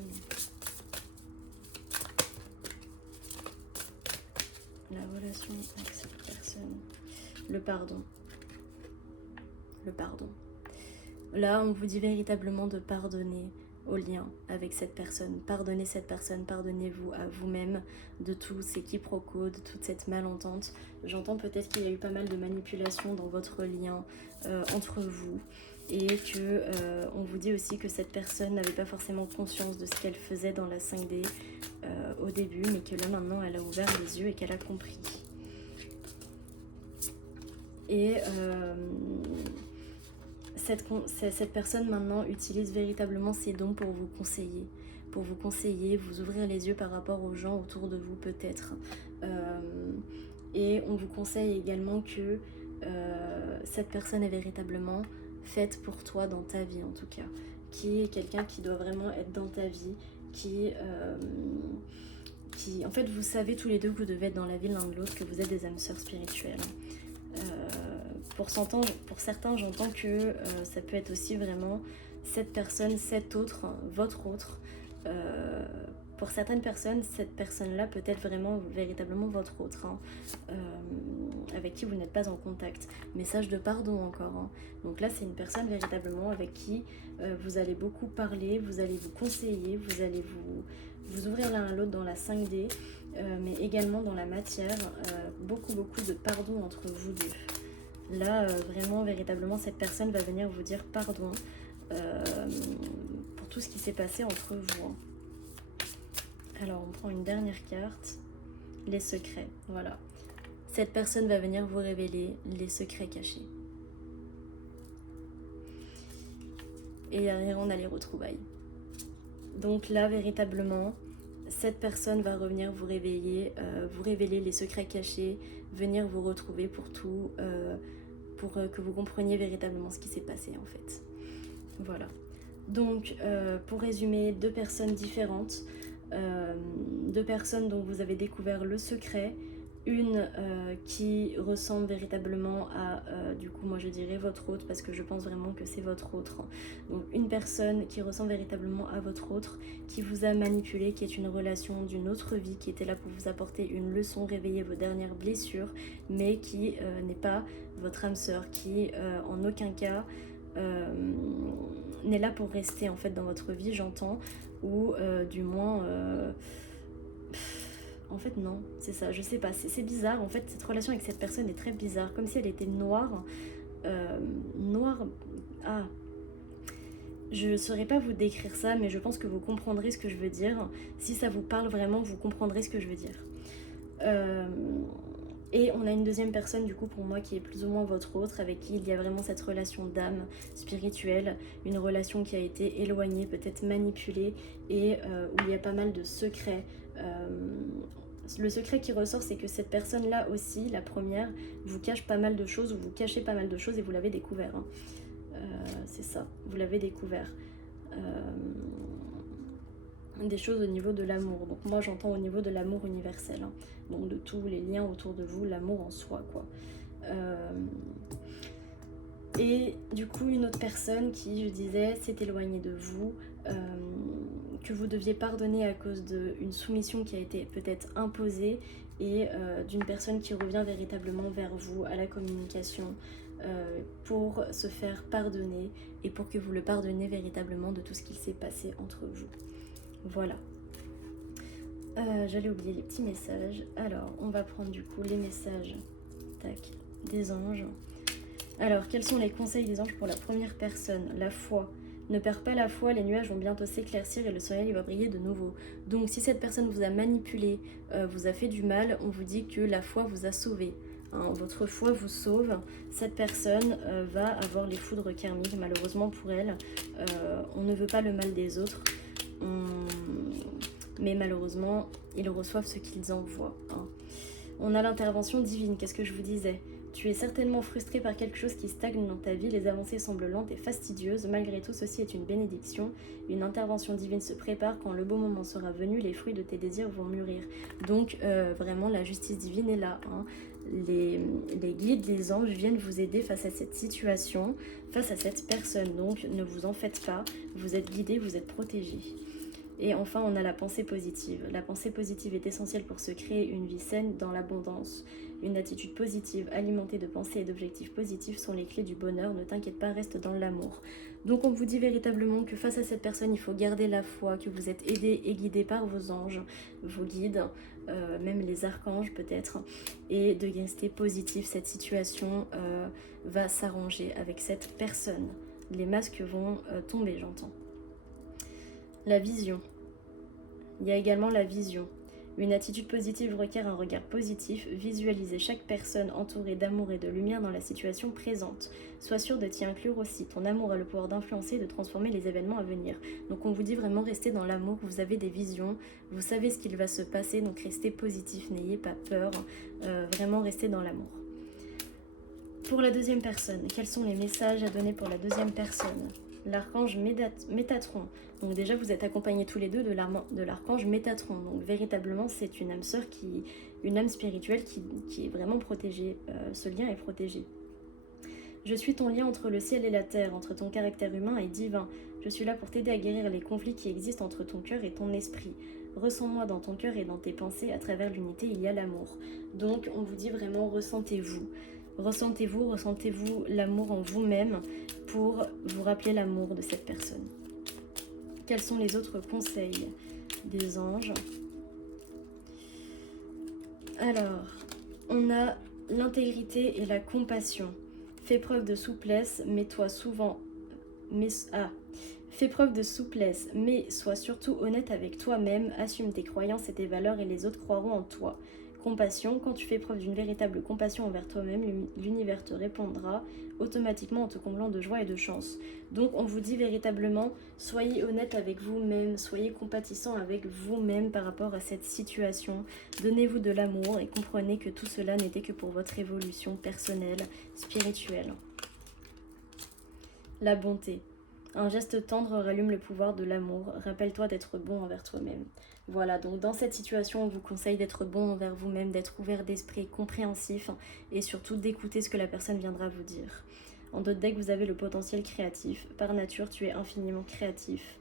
La relation avec cette personne. Le pardon. Le pardon. Là, on vous dit véritablement de pardonner au lien avec cette personne. Pardonnez cette personne, pardonnez-vous à vous-même de tous ces quiproquos, de toute cette malentente. J'entends peut-être qu'il y a eu pas mal de manipulation dans votre lien entre vous, et que on vous dit aussi que cette personne n'avait pas forcément conscience de ce qu'elle faisait dans la 5D au début, mais que là maintenant elle a ouvert les yeux et qu'elle a compris. Et cette personne maintenant utilise véritablement ses dons pour vous conseiller, vous ouvrir les yeux par rapport aux gens autour de vous peut-être. Et on vous conseille également que cette personne est véritablement faite pour toi dans ta vie, en tout cas, qui est quelqu'un qui doit vraiment être dans ta vie, qui en fait vous savez tous les deux que vous devez être dans la vie l'un de l'autre, que vous êtes des âmes sœurs spirituelles. Pour certains, j'entends que ça peut être aussi vraiment cette personne, cet autre, votre autre. Pour certaines personnes, cette personne-là peut être vraiment, véritablement votre autre, hein, avec qui vous n'êtes pas en contact. Message de pardon encore. Hein. Donc là, c'est une personne véritablement avec qui vous allez beaucoup parler, vous allez vous conseiller, vous allez vous ouvrir l'un à l'autre dans la 5D, mais également dans la matière. Beaucoup de pardon entre vous deux. Là, vraiment, véritablement, cette personne va venir vous dire pardon pour tout ce qui s'est passé entre vous. Hein. Alors, on prend une dernière carte. Les secrets, voilà. Cette personne va venir vous révéler les secrets cachés. Et derrière, on a les retrouvailles. Donc là, véritablement, cette personne va revenir vous révéler les secrets cachés, venir vous retrouver pour tout, pour que vous compreniez véritablement ce qui s'est passé en fait. Voilà. Donc, pour résumer, deux personnes différentes, deux personnes dont vous avez découvert le secret, une qui ressemble véritablement à, du coup moi je dirais votre autre, parce que je pense vraiment que c'est votre autre. Donc une personne qui ressemble véritablement à votre autre, qui vous a manipulé, qui est une relation d'une autre vie, qui était là pour vous apporter une leçon, réveiller vos dernières blessures, mais qui n'est pas votre âme sœur, qui en aucun cas n'est là pour rester en fait dans votre vie, j'entends, ou du moins... En fait non, c'est ça, je sais pas, c'est bizarre. En fait, cette relation avec cette personne est très bizarre, comme si elle était noire. Ah, je saurais pas vous décrire ça, mais je pense que vous comprendrez ce que je veux dire. Si ça vous parle vraiment, vous comprendrez ce que je veux dire. Et on a une deuxième personne du coup pour moi qui est plus ou moins votre autre, avec qui il y a vraiment cette relation d'âme spirituelle, une relation qui a été éloignée, peut-être manipulée, et où il y a pas mal de secrets. Le secret qui ressort, c'est que cette personne-là aussi, la première, vous cache pas mal de choses, ou vous cachez pas mal de choses et vous l'avez découvert. Hein. C'est ça, vous l'avez découvert. des choses au niveau de l'amour. Donc moi j'entends au niveau de l'amour universel, hein. Donc de tous les liens autour de vous, l'amour en soi, quoi. Et du coup une autre personne qui, je disais, s'est éloignée de vous, que vous deviez pardonner à cause d'une soumission qui a été peut-être imposée, et d'une personne qui revient véritablement vers vous à la communication, pour se faire pardonner et pour que vous le pardonniez véritablement de tout ce qui s'est passé entre vous. Voilà. J'allais oublier les petits messages. Alors, on va prendre du coup les messages, tac, des anges. Alors, quels sont les conseils des anges pour la première personne? La foi. Ne perds pas la foi, les nuages vont bientôt s'éclaircir et le soleil va briller de nouveau. Donc, si cette personne vous a manipulé, vous a fait du mal, on vous dit que la foi vous a sauvé. Hein, votre foi vous sauve. Cette personne va avoir les foudres karmiques, malheureusement pour elle. On ne veut pas le mal des autres. Mais malheureusement, ils reçoivent ce qu'ils envoient. Hein. On a l'intervention divine, qu'est-ce que je vous disais? Tu es certainement frustré par quelque chose qui stagne dans ta vie, les avancées semblent lentes et fastidieuses, malgré tout ceci est une bénédiction. Une intervention divine se prépare, quand le beau moment sera venu, les fruits de tes désirs vont mûrir. Donc vraiment la justice divine est là. Hein. Les guides, les anges viennent vous aider face à cette situation, face à cette personne. Donc ne vous en faites pas, vous êtes guidés, vous êtes protégés. Et enfin, on a la pensée positive. La pensée positive est essentielle pour se créer une vie saine dans l'abondance. Une attitude positive, alimentée de pensées et d'objectifs positifs sont les clés du bonheur. Ne t'inquiète pas, reste dans l'amour. Donc on vous dit véritablement que face à cette personne, il faut garder la foi, que vous êtes aidé et guidé par vos anges, vos guides, même les archanges peut-être, et de rester positif. Cette situation va s'arranger avec cette personne. Les masques vont tomber, j'entends. La vision. Il y a également la vision. Une attitude positive requiert un regard positif. Visualisez chaque personne entourée d'amour et de lumière dans la situation présente. Sois sûr de t'y inclure aussi. Ton amour a le pouvoir d'influencer et de transformer les événements à venir. Donc on vous dit vraiment restez dans l'amour. Vous avez des visions. Vous savez ce qu'il va se passer. Donc restez positif. N'ayez pas peur. Vraiment restez dans l'amour. Pour la deuxième personne, quels sont les messages à donner pour la deuxième personne? L'archange Métatron. Donc déjà vous êtes accompagnés tous les deux de l'archange Métatron. Donc véritablement c'est une âme sœur, une âme spirituelle qui est vraiment protégée. Ce lien est protégé. Je suis ton lien entre le ciel et la terre, entre ton caractère humain et divin. Je suis là pour t'aider à guérir les conflits qui existent entre ton cœur et ton esprit. Ressens-moi dans ton cœur et dans tes pensées. À travers l'unité, il y a l'amour. Donc on vous dit vraiment ressentez-vous. Ressentez-vous l'amour en vous-même pour vous rappeler l'amour de cette personne. Quels sont les autres conseils des anges? Alors, on a l'intégrité et la compassion. Fais preuve de souplesse, Fais preuve de souplesse, mais sois surtout honnête avec toi-même. Assume tes croyances et tes valeurs et les autres croiront en toi. Compassion, quand tu fais preuve d'une véritable compassion envers toi-même, l'univers te répondra automatiquement en te comblant de joie et de chance. Donc on vous dit véritablement, soyez honnête avec vous-même, soyez compatissant avec vous-même par rapport à cette situation. Donnez-vous de l'amour et comprenez que tout cela n'était que pour votre évolution personnelle, spirituelle. La bonté. Un geste tendre rallume le pouvoir de l'amour. Rappelle-toi d'être bon envers toi-même. Voilà, donc dans cette situation, on vous conseille d'être bon envers vous-même, d'être ouvert d'esprit, compréhensif et surtout d'écouter ce que la personne viendra vous dire. En d'autres decks, vous avez le potentiel créatif. Par nature, tu es infiniment créatif.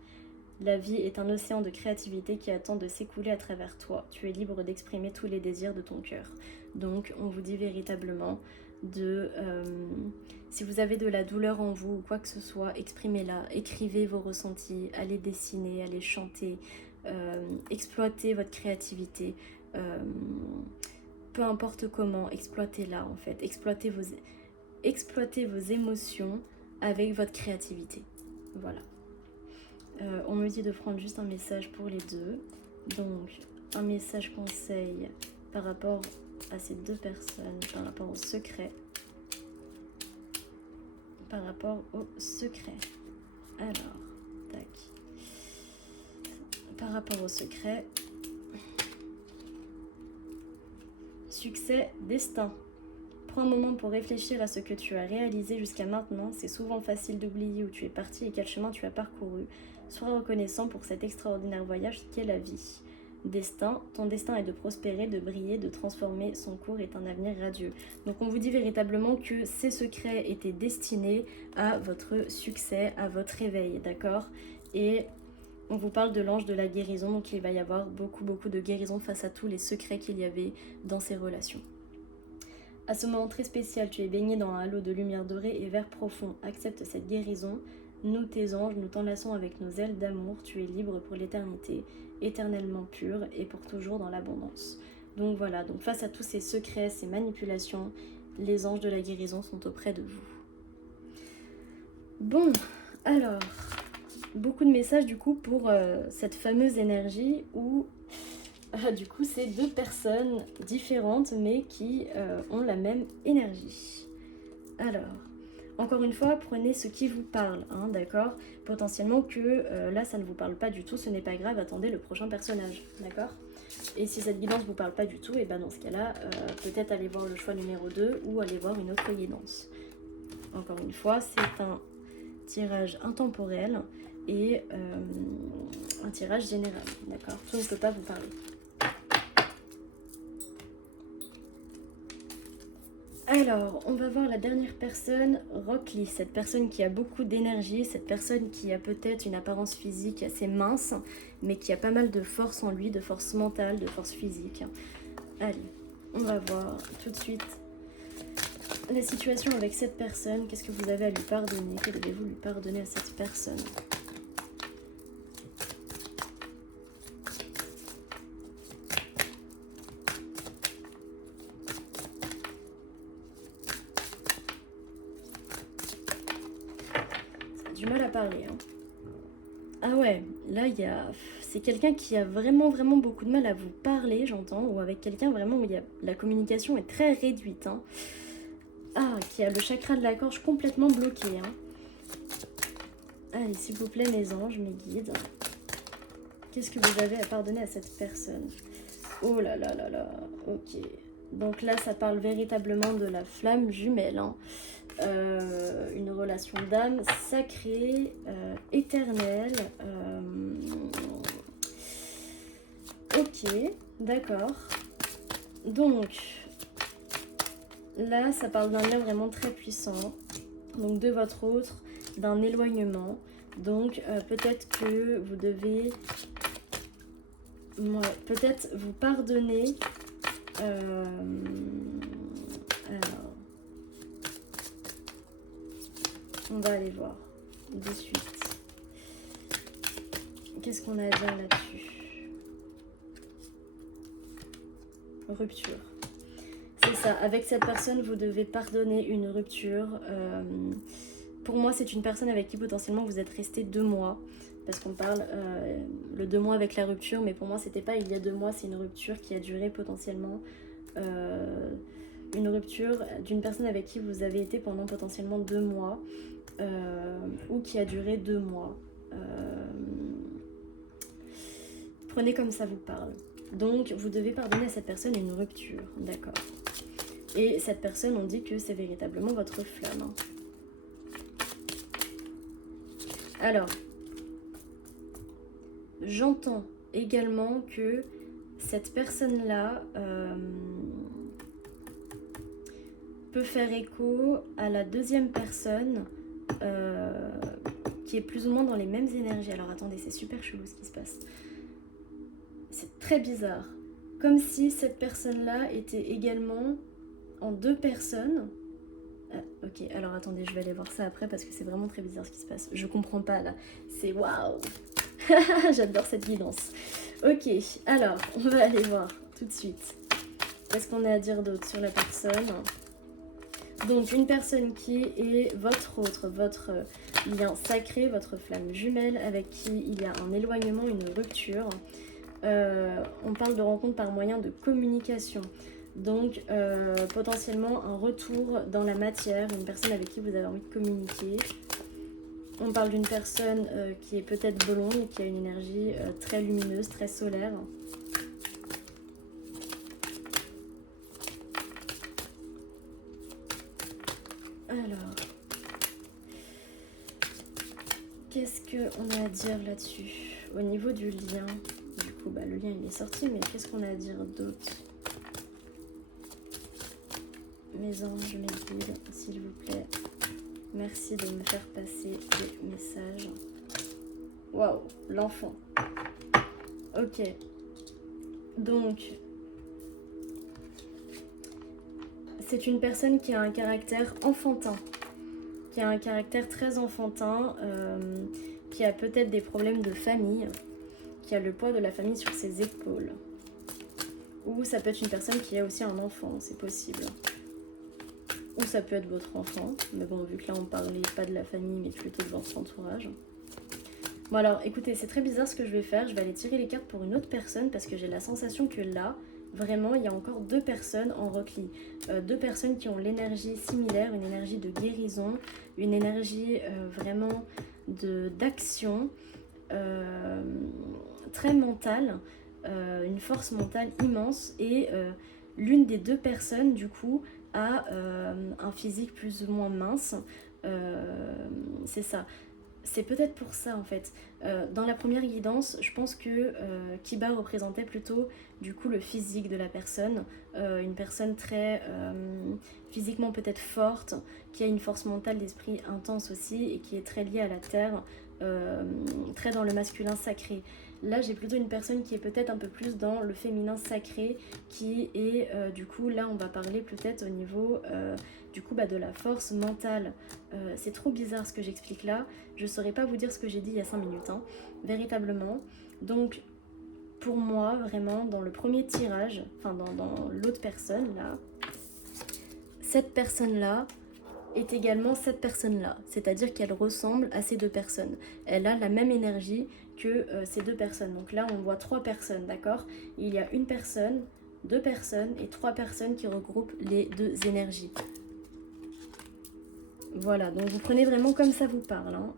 La vie est un océan de créativité qui attend de s'écouler à travers toi. Tu es libre d'exprimer tous les désirs de ton cœur. Donc, on vous dit véritablement si vous avez de la douleur en vous ou quoi que ce soit, exprimez-la, écrivez vos ressentis, allez dessiner, allez chanter, exploitez votre créativité, peu importe comment, exploitez-la en fait, exploitez vos émotions avec votre créativité. Voilà. On me dit de prendre juste un message pour les deux. Donc, un message conseil par rapport à ces deux personnes, par rapport au secret. Par rapport au secret. Alors, tac. Par rapport au secret. Succès, destin. Prends un moment pour réfléchir à ce que tu as réalisé jusqu'à maintenant. C'est souvent facile d'oublier où tu es parti et quel chemin tu as parcouru. Sois reconnaissant pour cet extraordinaire voyage qu'est la vie. Destin, ton destin est de prospérer, de briller, de transformer son cours est un avenir radieux. Donc on vous dit véritablement que ces secrets étaient destinés à votre succès, à votre réveil, d'accord? Et on vous parle de l'ange de la guérison, donc il va y avoir beaucoup de guérison face à tous les secrets qu'il y avait dans ces relations. À ce moment très spécial, tu es baigné dans un halo de lumière dorée et vert profond. Accepte cette guérison. Nous, tes anges, nous t'enlaçons avec nos ailes d'amour. Tu es libre pour l'éternité, éternellement pur et pour toujours dans l'abondance. Donc voilà, donc face à tous ces secrets, ces manipulations, les anges de la guérison sont auprès de vous. Bon, alors, beaucoup de messages du coup pour cette fameuse énergie où du coup c'est deux personnes différentes mais qui ont la même énergie. Alors, encore une fois, prenez ce qui vous parle, hein, d'accord? Potentiellement que là ça ne vous parle pas du tout, ce n'est pas grave, attendez le prochain personnage, d'accord? Et si cette guidance ne vous parle pas du tout, et ben dans ce cas-là, peut-être aller voir le choix numéro 2 ou aller voir une autre guidance. Encore une fois, c'est un tirage intemporel et un tirage général, d'accord? Tout ne peut pas vous parler. Alors, on va voir la dernière personne, Rockly, cette personne qui a beaucoup d'énergie, cette personne qui a peut-être une apparence physique assez mince, mais qui a pas mal de force en lui, de force mentale, de force physique. Allez, on va voir tout de suite la situation avec cette personne. Qu'est-ce que vous avez à lui pardonner? Que devez-vous lui pardonner à cette personne? Du mal à parler, hein. Ah ouais, là il y a... C'est quelqu'un qui a vraiment beaucoup de mal à vous parler, j'entends, ou avec quelqu'un vraiment où il y a... la communication est très réduite, hein. Ah, qui a le chakra de la gorge complètement bloqué, hein. Allez, s'il vous plaît, mes anges, mes guides. Qu'est-ce que vous avez à pardonner à cette personne? Oh là là là là, ok. Donc là, ça parle véritablement de la flamme jumelle, hein. Une relation d'âme sacrée, éternelle. Ok, d'accord. Donc, là, ça parle d'un lien vraiment très puissant. Donc, de votre autre, d'un éloignement. Donc, peut-être que vous devez... Ouais, peut-être vous pardonner. Alors... On va aller voir de suite. Qu'est-ce qu'on a à dire là-dessus? Rupture. C'est ça, avec cette personne, vous devez pardonner une rupture. Pour moi, c'est une personne avec qui potentiellement vous êtes resté 2 mois. Parce qu'on parle le 2 mois avec la rupture, mais pour moi, c'était pas il y a 2 mois, c'est une rupture qui a duré potentiellement... une rupture d'une personne avec qui vous avez été pendant potentiellement 2 mois. Ou qui a duré 2 mois. Prenez comme ça vous parle. Donc, vous devez pardonner à cette personne une rupture, d'accord. Et cette personne, on dit que c'est véritablement votre flamme, hein. Alors, j'entends également que cette personne-là peut faire écho à la deuxième personne qui est plus ou moins dans les mêmes énergies. Alors attendez, c'est super chelou ce qui se passe. C'est très bizarre. Comme si cette personne-là était également en 2 personnes. Ah, ok, alors attendez, je vais aller voir ça après parce que c'est vraiment très bizarre ce qui se passe. Je comprends pas là. C'est waouh. J'adore cette guidance. Ok, alors on va aller voir tout de suite. Qu'est-ce qu'on a à dire d'autre sur la personne? Donc une personne qui est votre autre, votre lien sacré, votre flamme jumelle avec qui il y a un éloignement, une rupture. On parle de rencontre par moyen de communication. Donc potentiellement un retour dans la matière, une personne avec qui vous avez envie de communiquer. On parle d'une personne qui est peut-être blonde et qui a une énergie très lumineuse, très solaire. Alors, qu'est-ce qu'on a à dire là-dessus? Au niveau du lien, du coup, bah, le lien il est sorti, mais qu'est-ce qu'on a à dire d'autre? Mes anges, mes guides, s'il vous plaît. Merci de me faire passer des messages. Waouh, l'enfant. Ok. Donc, c'est une personne qui a un caractère enfantin. Qui a un caractère très enfantin, qui a peut-être des problèmes de famille, qui a le poids de la famille sur ses épaules. Ou ça peut être une personne qui a aussi un enfant, c'est possible. Ou ça peut être votre enfant, mais bon, vu que là on parlait pas de la famille, mais plutôt de votre entourage. Bon alors, écoutez, c'est très bizarre ce que je vais faire, je vais aller tirer les cartes pour une autre personne, parce que j'ai la sensation que là, vraiment, il y a encore deux personnes en repli. Deux personnes qui ont l'énergie similaire, une énergie de guérison, une énergie vraiment d'action, très mentale, une force mentale immense, et l'une des deux personnes, du coup, a un physique plus ou moins mince. C'est ça. C'est peut-être pour ça en fait. Dans la première guidance, je pense que Kiba représentait plutôt du coup le physique de la personne. Une personne très physiquement peut-être forte, qui a une force mentale d'esprit intense aussi et qui est très liée à la terre, très dans le masculin sacré. Là, j'ai plutôt une personne qui est peut-être un peu plus dans le féminin sacré, qui est du coup, là, on va parler peut-être au niveau du coup de la force mentale. C'est trop bizarre ce que j'explique là. Je ne saurais pas vous dire ce que j'ai dit il y a 5 minutes, hein, véritablement. Donc, pour moi, vraiment, dans le premier tirage, enfin dans l'autre personne, là, cette personne-là est également cette personne-là. C'est-à-dire qu'elle ressemble à ces deux personnes. Elle a la même énergie que ces deux personnes. Donc là, on voit 3 personnes, d'accord? Il y a une personne, 2 personnes et 3 personnes qui regroupent les deux énergies. Voilà, donc vous prenez vraiment comme ça vous parle. Hein.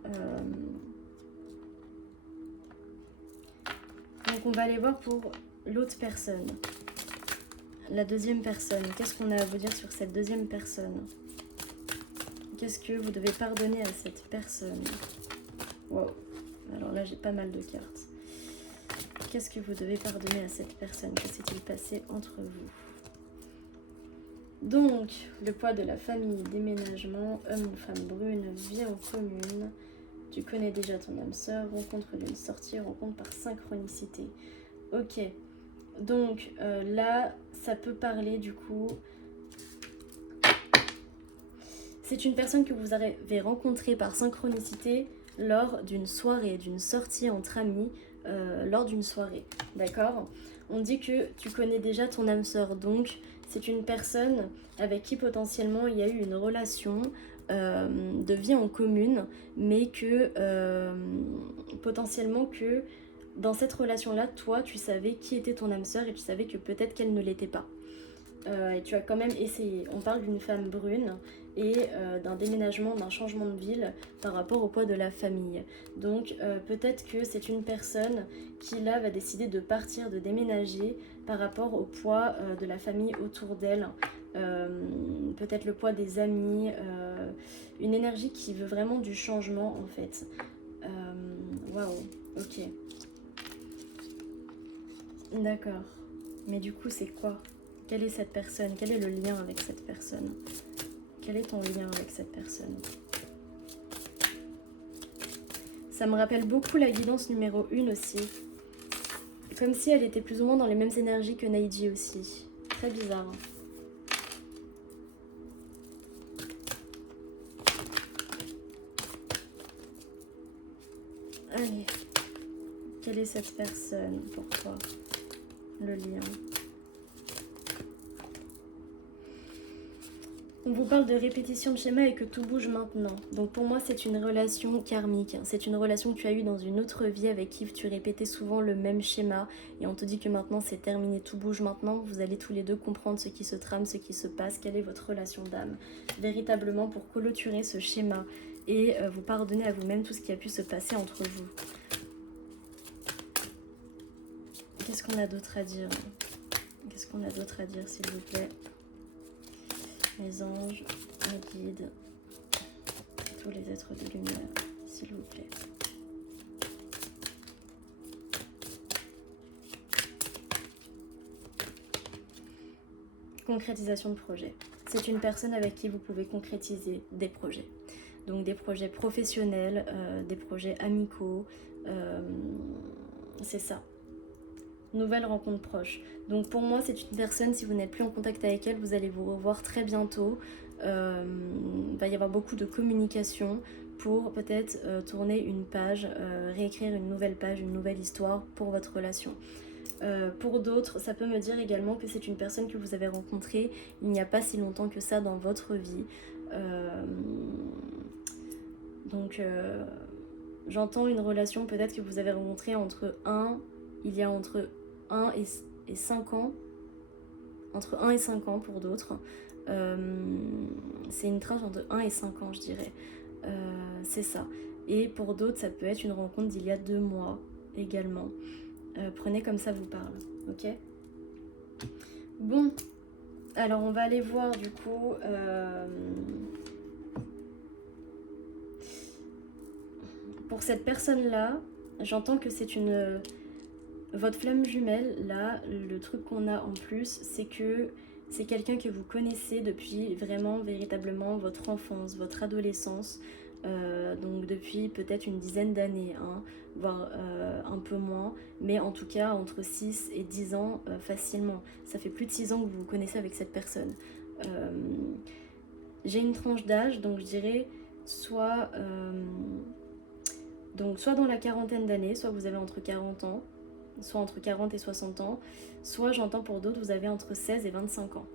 Donc on va aller voir pour l'autre personne. La deuxième personne. Qu'est-ce qu'on a à vous dire sur cette deuxième personne? Qu'est-ce que vous devez pardonner à cette personne? Wow. Alors là, j'ai pas mal de cartes. Qu'est-ce que vous devez pardonner à cette personne? Que s'est-il passé entre vous? Donc, le poids de la famille, déménagement, homme ou femme brune, vie en commune. Tu connais déjà ton âme sœur, rencontre d'une sortie, rencontre par synchronicité. Ok. Donc, là, ça peut parler du coup... C'est une personne que vous avez rencontrée par synchronicité lors d'une soirée, d'une sortie entre amis, lors d'une soirée, d'accord? On dit que tu connais déjà ton âme sœur, donc c'est une personne avec qui potentiellement il y a eu une relation de vie en commune, mais que potentiellement que dans cette relation-là, toi, tu savais qui était ton âme sœur et tu savais que peut-être qu'elle ne l'était pas. Et tu as quand même essayé. On parle d'une femme brune et d'un déménagement, d'un changement de ville par rapport au poids de la famille. Donc peut-être que c'est une personne qui là va décider de partir, de déménager par rapport au poids de la famille autour d'elle. Peut-être le poids des amis, une énergie qui veut vraiment du changement en fait. Waouh, ok. D'accord. Mais du coup c'est quoi ? Quelle est cette personne? Quel est le lien avec cette personne? Quel est ton lien avec cette personne? Ça me rappelle beaucoup la guidance numéro 1 aussi. Comme si elle était plus ou moins dans les mêmes énergies que Neji aussi. Très bizarre. Allez. Quelle est cette personne pour toi? Le lien. On vous parle de répétition de schéma et que tout bouge maintenant. Donc pour moi, c'est une relation karmique. C'est une relation que tu as eue dans une autre vie avec qui tu répétais souvent le même schéma. Et on te dit que maintenant, c'est terminé, tout bouge maintenant. Vous allez tous les deux comprendre ce qui se trame, ce qui se passe, quelle est votre relation d'âme. Véritablement pour clôturer ce schéma et vous pardonner à vous-même tout ce qui a pu se passer entre vous. Qu'est-ce qu'on a d'autre à dire? Qu'est-ce qu'on a d'autre à dire, s'il vous plaît? Mes anges, mes guides, tous les êtres de lumière, s'il vous plaît. concrétisation de projet. C'est une personne avec qui vous pouvez concrétiser des projets. Donc des projets professionnels, des projets amicaux, c'est ça. Nouvelle rencontre proche. Donc pour moi, c'est une personne, si vous n'êtes plus en contact avec elle, vous allez vous revoir très bientôt. Il va y avoir beaucoup de communication pour peut-être tourner une page, réécrire une nouvelle page, une nouvelle histoire pour votre relation. Pour d'autres, ça peut me dire également que c'est une personne que vous avez rencontrée il n'y a pas si longtemps que ça dans votre vie. Donc j'entends une relation peut-être que vous avez rencontrée il y a entre 1 et 5 ans, entre 1 et 5 ans pour d'autres. C'est une tranche entre 1 et 5 ans, je dirais. C'est ça. Et pour d'autres, ça peut être une rencontre d'il y a 2 mois également. Prenez comme ça vous parle, ok? Bon, alors on va aller voir du coup... Pour cette personne-là, j'entends que c'est une... Votre flamme jumelle, là, le truc qu'on a en plus, c'est que c'est quelqu'un que vous connaissez depuis vraiment, véritablement, votre enfance, votre adolescence, donc depuis peut-être une dizaine d'années, hein, voire un peu moins, mais en tout cas entre 6 et 10 ans facilement. Ça fait plus de 6 ans que vous vous connaissez avec cette personne. J'ai une tranche d'âge, donc je dirais soit dans la quarantaine d'années, soit vous avez entre 40 ans, soit entre 40 et 60 ans, soit j'entends pour d'autres, vous avez entre 16 et 25 ans.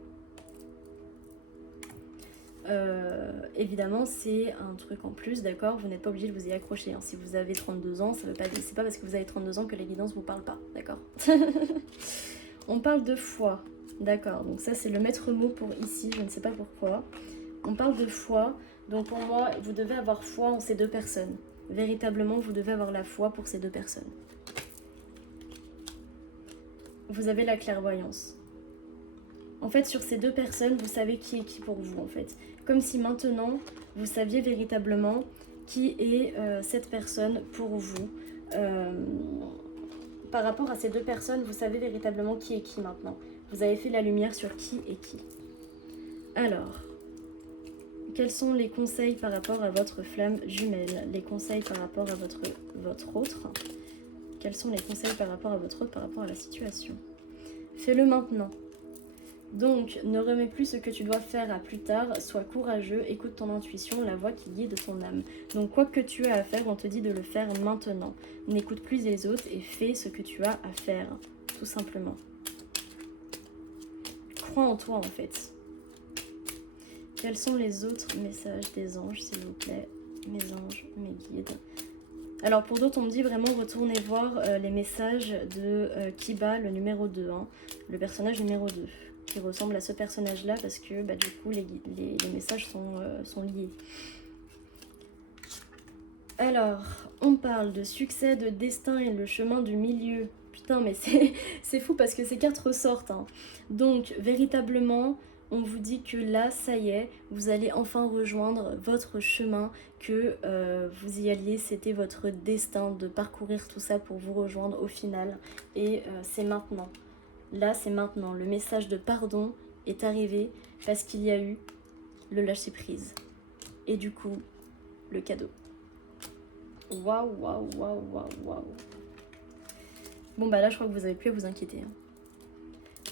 Évidemment, c'est un truc en plus, d'accord? Vous n'êtes pas obligé de vous y accrocher. Hein. Si vous avez 32 ans, c'est pas parce que vous avez 32 ans que les guidances ne vous parlent pas, d'accord? On parle de foi, d'accord? Donc ça, c'est le maître mot pour ici, je ne sais pas pourquoi. On parle de foi, donc pour moi, vous devez avoir foi en ces deux personnes. Véritablement, vous devez avoir la foi pour ces deux personnes. Vous avez la clairvoyance. En fait, sur ces deux personnes, vous savez qui est qui pour vous, en fait. Comme si maintenant, vous saviez véritablement qui est cette personne pour vous. Par rapport à ces deux personnes, vous savez véritablement qui est qui maintenant. Vous avez fait la lumière sur qui est qui. Alors, quels sont les conseils par rapport à votre flamme jumelle? Les conseils par rapport à votre autre? Quels sont les conseils par rapport à votre autre, par rapport à la situation? Fais-le maintenant. Donc, ne remets plus ce que tu dois faire à plus tard, sois courageux, écoute ton intuition, la voix qui guide ton âme. Donc, quoi que tu as à faire, on te dit de le faire maintenant. N'écoute plus les autres et fais ce que tu as à faire, tout simplement. Crois en toi, en fait. Quels sont les autres messages des anges, s'il vous plaît? Mes anges, mes guides. Alors, pour d'autres, on me dit vraiment retournez voir les messages de Kiba, le numéro 2, hein, le personnage numéro 2. Qui ressemble à ce personnage-là parce que du coup les messages sont liés. Alors, on parle de succès, de destin et le chemin du milieu. Putain, mais c'est fou parce que ces cartes ressortent. Hein. Donc, véritablement, on vous dit que là, ça y est, vous allez enfin rejoindre votre chemin, que vous y alliez, c'était votre destin de parcourir tout ça pour vous rejoindre au final. Et c'est maintenant. Là, c'est maintenant. Le message de pardon est arrivé parce qu'il y a eu le lâcher-prise. Et du coup, le cadeau. Waouh, waouh, waouh, waouh, waouh. Bon, bah là, je crois que vous n'avez plus à vous inquiéter. Hein.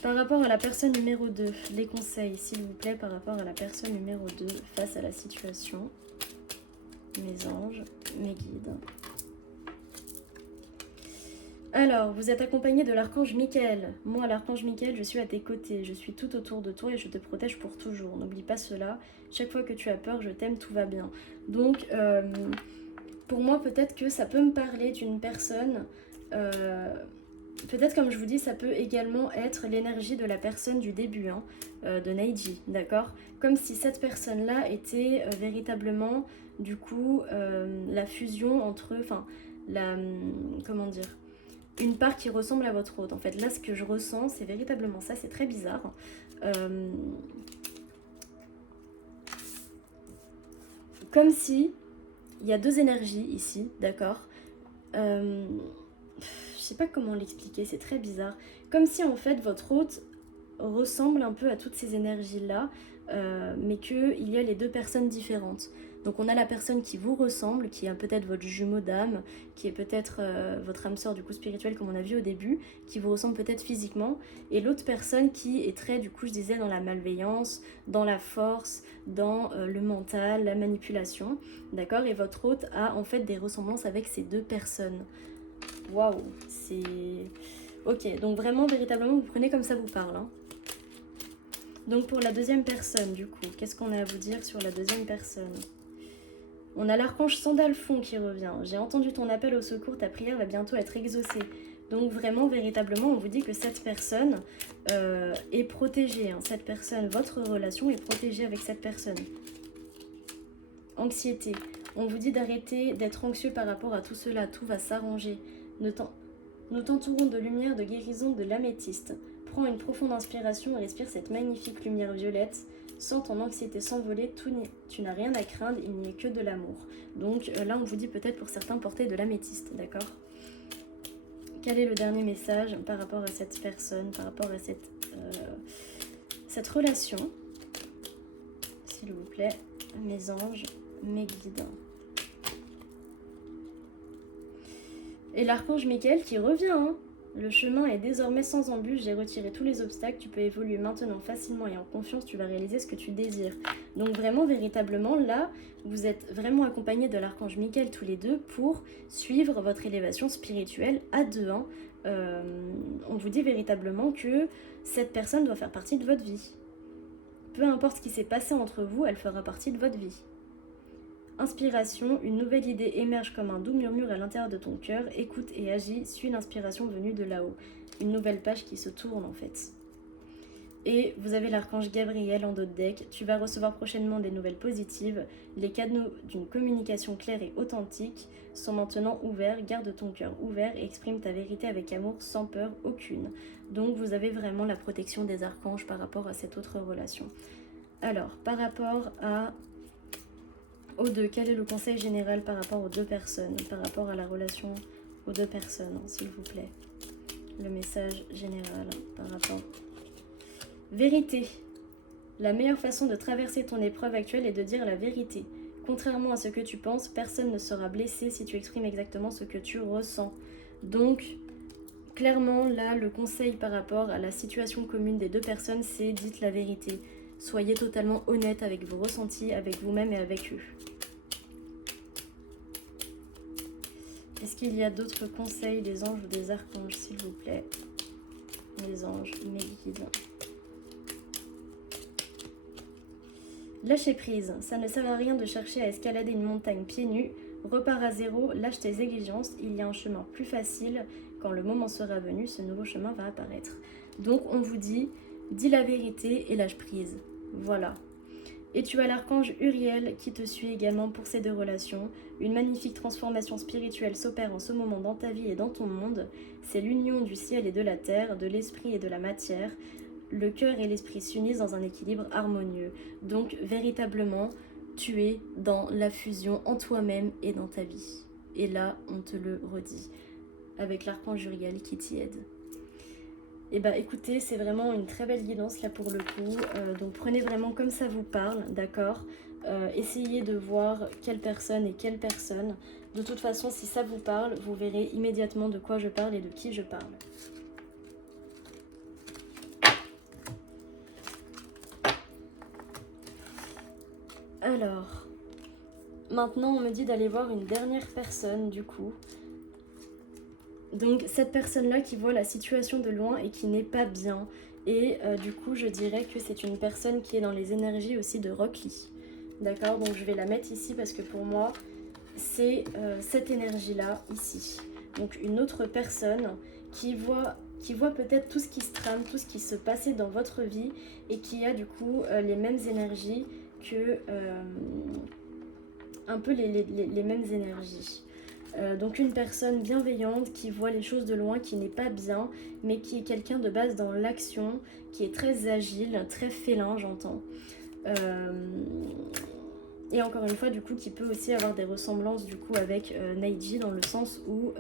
Par rapport à la personne numéro 2, les conseils, s'il vous plaît, par rapport à la personne numéro 2 face à la situation. Mes anges, mes guides. Alors, vous êtes accompagné de l'archange Michael. Moi, l'archange Michael, je suis à tes côtés. Je suis tout autour de toi et je te protège pour toujours. N'oublie pas cela. Chaque fois que tu as peur, je t'aime, tout va bien. Donc, pour moi, peut-être que ça peut me parler d'une personne... peut-être, comme je vous dis, ça peut également être l'énergie de la personne du début, hein, de Neji, d'accord? Comme si cette personne-là était véritablement, du coup, la fusion entre... Enfin, comment dire, une part qui ressemble à votre autre. En fait, là, ce que je ressens, c'est véritablement ça. C'est très bizarre. Comme si il y a deux énergies ici, d'accord? Je sais pas comment l'expliquer, c'est très bizarre. Comme si, en fait, votre hôte ressemble un peu à toutes ces énergies-là, mais qu'il y a les deux personnes différentes. Donc on a la personne qui vous ressemble, qui est peut-être votre jumeau d'âme, qui est peut-être votre âme sœur du coup spirituelle comme on a vu au début, qui vous ressemble peut-être physiquement, et l'autre personne qui est très, du coup je disais, dans la malveillance, dans la force, dans le mental, la manipulation, d'accord. Et votre hôte a en fait des ressemblances avec ces deux personnes. Waouh, c'est... Ok, donc vraiment, véritablement, vous prenez comme ça vous parle, hein. Donc pour la deuxième personne, du coup, qu'est-ce qu'on a à vous dire sur la deuxième personne? On a l'archange Sandalphon qui revient. J'ai entendu ton appel au secours, ta prière va bientôt être exaucée. Donc vraiment, véritablement, on vous dit que cette personne est protégée, hein. Cette personne, votre relation est protégée avec cette personne. Anxiété. On vous dit d'arrêter d'être anxieux par rapport à tout cela. Tout va s'arranger. Nous t'entourons de lumière de guérison de l'améthyste. Prends une profonde inspiration et respire cette magnifique lumière violette. Sens ton anxiété s'envoler, tu n'as rien à craindre, il n'y a que de l'amour. Donc là, on vous dit peut-être pour certains porter de l'améthyste, d'accord? Quel est le dernier message par rapport à cette personne, par rapport à cette relation? S'il vous plaît, mes anges, mes guides. Et l'archange Michael qui revient, hein. Le chemin est désormais sans embûche, j'ai retiré tous les obstacles, tu peux évoluer maintenant facilement et en confiance, tu vas réaliser ce que tu désires. Donc vraiment, véritablement, là, vous êtes vraiment accompagnés de l'archange Michael tous les deux pour suivre votre élévation spirituelle à deux, hein. On vous dit véritablement que cette personne doit faire partie de votre vie. Peu importe ce qui s'est passé entre vous, elle fera partie de votre vie. Inspiration, une nouvelle idée émerge comme un doux murmure à l'intérieur de ton cœur. Écoute et agis, suis l'inspiration venue de là-haut. Une nouvelle page qui se tourne en fait. Et vous avez l'archange Gabriel en dos de deck. Tu vas recevoir prochainement des nouvelles positives. Les canaux d'une communication claire et authentique sont maintenant ouverts. Garde ton cœur ouvert et exprime ta vérité avec amour sans peur aucune. Donc vous avez vraiment la protection des archanges par rapport à cette autre relation. Alors, par rapport aux deux, quel est le conseil général par rapport aux deux personnes, par rapport à la relation aux deux personnes, s'il vous plaît? Le message général par rapport... Vérité. La meilleure façon de traverser ton épreuve actuelle est de dire la vérité. Contrairement à ce que tu penses, personne ne sera blessé si tu exprimes exactement ce que tu ressens. Donc, clairement, là, le conseil par rapport à la situation commune des deux personnes, c'est dites la vérité. Soyez totalement honnête avec vos ressentis, avec vous-même et avec eux. Est-ce qu'il y a d'autres conseils des anges ou des archanges, s'il vous plaît? Les anges, mes guides. Lâcher prise. Ça ne sert à rien de chercher à escalader une montagne pieds nus. Repars à zéro, lâche tes exigences. Il y a un chemin plus facile. Quand le moment sera venu, ce nouveau chemin va apparaître. Donc on vous dit, dis la vérité et lâche prise. Voilà. Et tu as l'archange Uriel qui te suit également pour ces deux relations. Une magnifique transformation spirituelle s'opère en ce moment dans ta vie et dans ton monde. C'est l'union du ciel et de la terre, de l'esprit et de la matière. Le cœur et l'esprit s'unissent dans un équilibre harmonieux. Donc véritablement, tu es dans la fusion en toi-même et dans ta vie. Et là, on te le redit, avec l'archange Uriel qui t'y aide. Et bah écoutez, c'est vraiment une très belle guidance là pour le coup, donc prenez vraiment comme ça vous parle, d'accord. Essayez de voir quelle personne et quelle personne. De toute façon, si ça vous parle, vous verrez immédiatement de quoi je parle et de qui je parle. Alors, maintenant on me dit d'aller voir une dernière personne du coup. Donc cette personne-là qui voit la situation de loin et qui n'est pas bien. Et du coup, je dirais que c'est une personne qui est dans les énergies aussi de Rock Lee. D'accord, donc je vais la mettre ici parce que pour moi, c'est cette énergie-là, ici. Donc une autre personne qui voit peut-être tout ce qui se trame, tout ce qui se passait dans votre vie et qui a du coup les mêmes énergies que... un peu les mêmes énergies. Donc une personne bienveillante qui voit les choses de loin, qui n'est pas bien, mais qui est quelqu'un de base dans l'action, qui est très agile, très félin, j'entends. Et encore une fois, du coup, qui peut aussi avoir des ressemblances du coup avec Neji dans le sens où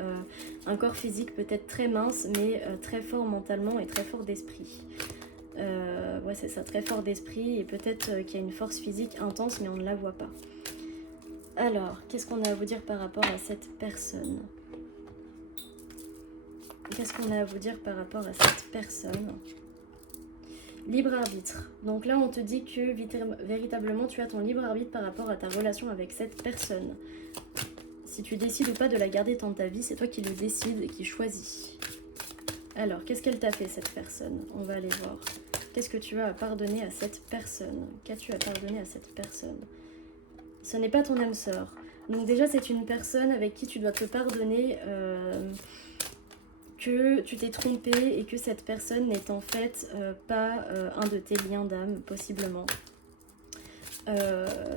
un corps physique peut être très mince, mais très fort mentalement et très fort d'esprit. Ouais, c'est ça, très fort d'esprit et peut-être qu'il y a une force physique intense mais on ne la voit pas. Alors, qu'est-ce qu'on a à vous dire par rapport à cette personne? Qu'est-ce qu'on a à vous dire par rapport à cette personne? Libre arbitre. Donc là, on te dit que véritablement, tu as ton libre arbitre par rapport à ta relation avec cette personne. Si tu décides ou pas de la garder dans ta vie, c'est toi qui le décides et qui choisis. Alors, qu'est-ce qu'elle t'a fait, cette personne? On va aller voir. Qu'est-ce que tu as à pardonner à cette personne? Qu'as-tu à pardonner à cette personne? Ce n'est pas ton âme sœur. Donc déjà, c'est une personne avec qui tu dois te pardonner que tu t'es trompé et que cette personne n'est en fait pas un de tes liens d'âme, possiblement.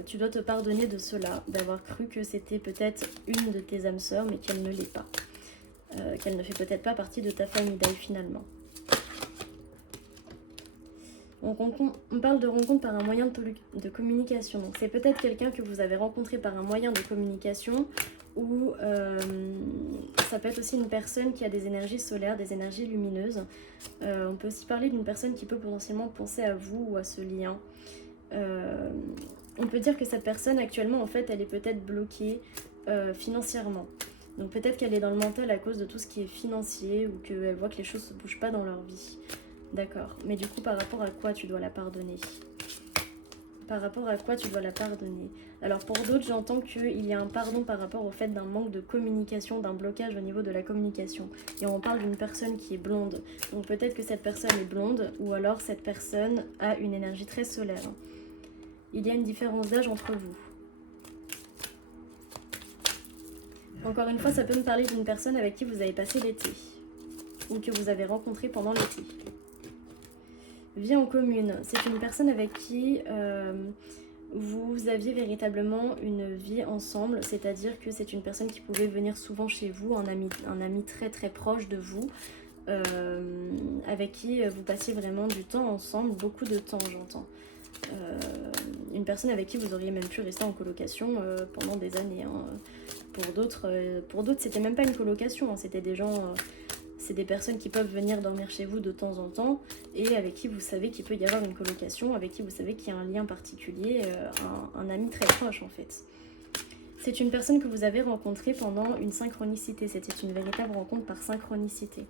Tu dois te pardonner de cela, d'avoir cru que c'était peut-être une de tes âmes sœurs, mais qu'elle ne l'est pas. Qu'elle ne fait peut-être pas partie de ta famille d'âme finalement. On parle de rencontre par un moyen de communication. Donc c'est peut-être quelqu'un que vous avez rencontré par un moyen de communication ou ça peut être aussi une personne qui a des énergies solaires, des énergies lumineuses. On peut aussi parler d'une personne qui peut potentiellement penser à vous ou à ce lien. On peut dire que cette personne actuellement en fait elle est peut-être bloquée financièrement. Donc peut-être qu'elle est dans le mental à cause de tout ce qui est financier ou qu'elle voit que les choses ne se bougent pas dans leur vie. D'accord, mais du coup par rapport à quoi tu dois la pardonner? Par rapport à quoi tu dois la pardonner? Alors pour d'autres j'entends qu'il y a un pardon par rapport au fait d'un manque de communication, d'un blocage au niveau de la communication. Et on parle d'une personne qui est blonde. Donc peut-être que cette personne est blonde ou alors cette personne a une énergie très solaire. Il y a une différence d'âge entre vous. Encore une fois, ça peut me parler d'une personne avec qui vous avez passé l'été ou que vous avez rencontré pendant l'été. Vie en commune, c'est une personne avec qui vous aviez véritablement une vie ensemble, c'est-à-dire que c'est une personne qui pouvait venir souvent chez vous, un ami très très proche de vous, avec qui vous passiez vraiment du temps ensemble, beaucoup de temps j'entends. Une personne avec qui vous auriez même pu rester en colocation pendant des années. Hein. Pour d'autres, c'était même pas une colocation, hein. C'était des gens... c'est des personnes qui peuvent venir dormir chez vous de temps en temps et avec qui vous savez qu'il peut y avoir une colocation, avec qui vous savez qu'il y a un lien particulier, un ami très proche en fait. C'est une personne que vous avez rencontrée pendant une synchronicité, c'était une véritable rencontre par synchronicité.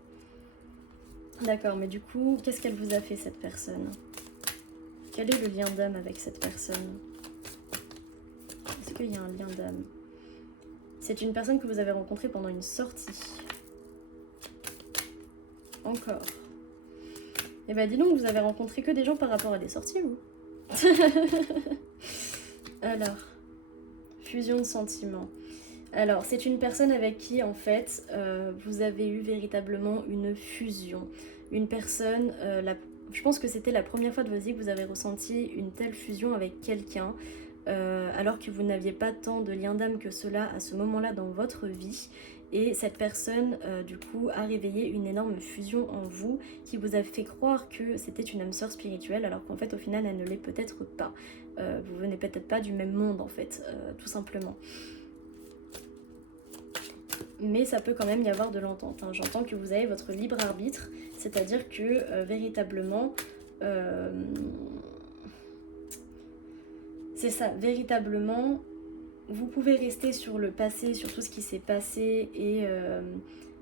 D'accord, mais du coup, qu'est-ce qu'elle vous a fait cette personne? Quel est le lien d'âme avec cette personne? Est-ce qu'il y a un lien d'âme? C'est une personne que vous avez rencontrée pendant une sortie. Encore. Et bah dis donc, vous avez rencontré que des gens par rapport à des sorties, vous. Alors, fusion de sentiments. Alors, c'est une personne avec qui, en fait, vous avez eu véritablement une fusion. Une personne, je pense que c'était la première fois de votre vie que vous avez ressenti une telle fusion avec quelqu'un, alors que vous n'aviez pas tant de lien d'âme que cela à ce moment-là dans votre vie. Et cette personne, du coup, a réveillé une énorme fusion en vous qui vous a fait croire que c'était une âme sœur spirituelle, alors qu'en fait, au final, elle ne l'est peut-être pas. Vous venez peut-être pas du même monde, en fait, tout simplement. Mais ça peut quand même y avoir de l'entente. Hein. J'entends que vous avez votre libre arbitre, c'est-à-dire que véritablement... c'est ça, véritablement... Vous pouvez rester sur le passé, sur tout ce qui s'est passé et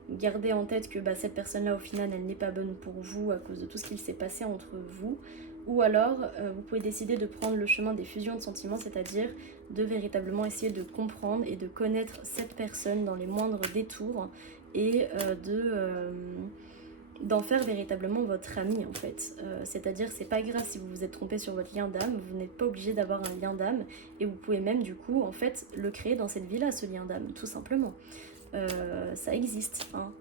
garder en tête que cette personne-là, au final, elle n'est pas bonne pour vous à cause de tout ce qui s'est passé entre vous. Ou alors, vous pouvez décider de prendre le chemin des fusions de sentiments, c'est-à-dire de véritablement essayer de comprendre et de connaître cette personne dans les moindres détours et d'en faire véritablement votre ami en fait. C'est-à-dire c'est pas grave si vous vous êtes trompé sur votre lien d'âme, vous n'êtes pas obligé d'avoir un lien d'âme et vous pouvez même du coup en fait le créer dans cette vie-là, ce lien d'âme, tout simplement. Ça existe. Hein.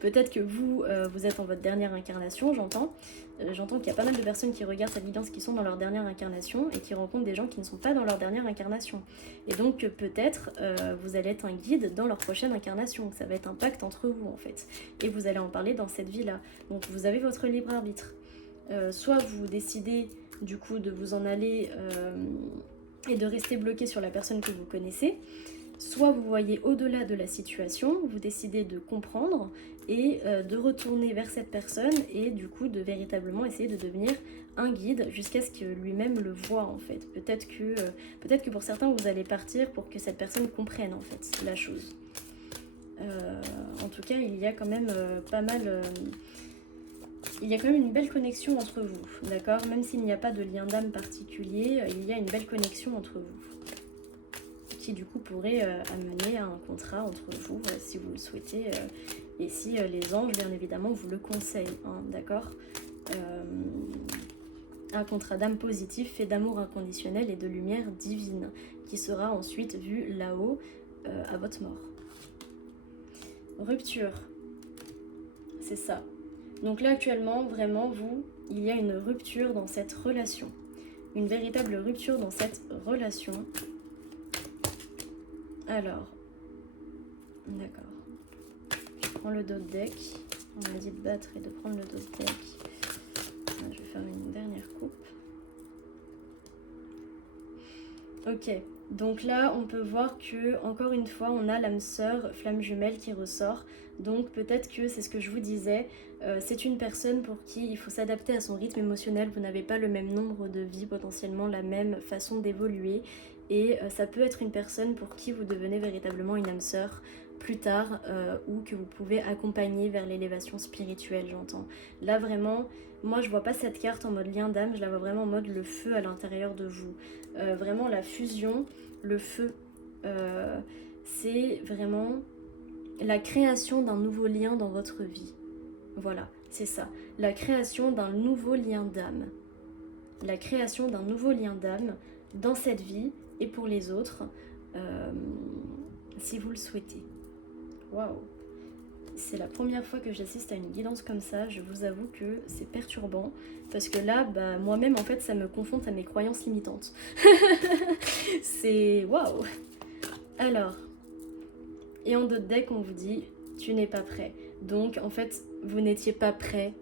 Peut-être que vous êtes en votre dernière incarnation, j'entends. J'entends qu'il y a pas mal de personnes qui regardent cette vidéo qui sont dans leur dernière incarnation et qui rencontrent des gens qui ne sont pas dans leur dernière incarnation. Et donc peut-être vous allez être un guide dans leur prochaine incarnation. Ça va être un pacte entre vous en fait. Et vous allez en parler dans cette vie-là. Donc vous avez votre libre arbitre. Soit vous décidez du coup de vous en aller et de rester bloqué sur la personne que vous connaissez. Soit vous voyez au-delà de la situation, vous décidez de comprendre et de retourner vers cette personne et du coup de véritablement essayer de devenir un guide jusqu'à ce que lui-même le voie en fait. Peut-être que pour certains vous allez partir pour que cette personne comprenne en fait la chose. En tout cas il y a quand même pas mal... il y a quand même une belle connexion entre vous, d'accord? Même s'il n'y a pas de lien d'âme particulier, il y a une belle connexion entre vous, qui du coup pourrait amener à un contrat entre vous, si vous le souhaitez, et si les anges, bien évidemment, vous le conseillent, hein, d'accord? Un contrat d'âme positif fait d'amour inconditionnel et de lumière divine, qui sera ensuite vu là-haut à votre mort. Rupture, c'est ça. Donc là actuellement, vraiment, il y a une rupture dans cette relation. Une véritable rupture dans cette relation. Alors, d'accord. Je prends le dos de deck. On m'a dit de battre et de prendre le dos de deck. Je vais faire une dernière coupe. Ok, donc là on peut voir que, encore une fois, on a l'âme sœur flamme jumelle qui ressort. Donc peut-être que c'est ce que je vous disais, c'est une personne pour qui il faut s'adapter à son rythme émotionnel. Vous n'avez pas le même nombre de vies, potentiellement la même façon d'évoluer. Et ça peut être une personne pour qui vous devenez véritablement une âme sœur plus tard, ou que vous pouvez accompagner vers l'élévation spirituelle, j'entends. Là vraiment, moi je vois pas cette carte en mode lien d'âme, je la vois vraiment en mode le feu à l'intérieur de vous. Vraiment la fusion, le feu, c'est vraiment la création d'un nouveau lien dans votre vie. Voilà, c'est ça. La création d'un nouveau lien d'âme. La création d'un nouveau lien d'âme dans cette vie et pour les autres, si vous le souhaitez. Waouh! C'est la première fois que j'assiste à une guidance comme ça, je vous avoue que c'est perturbant, parce que là, moi-même, en fait, ça me confronte à mes croyances limitantes. C'est waouh! Alors, et en d'autres decks, on vous dit, tu n'es pas prêt. Donc, en fait, vous n'étiez pas prêt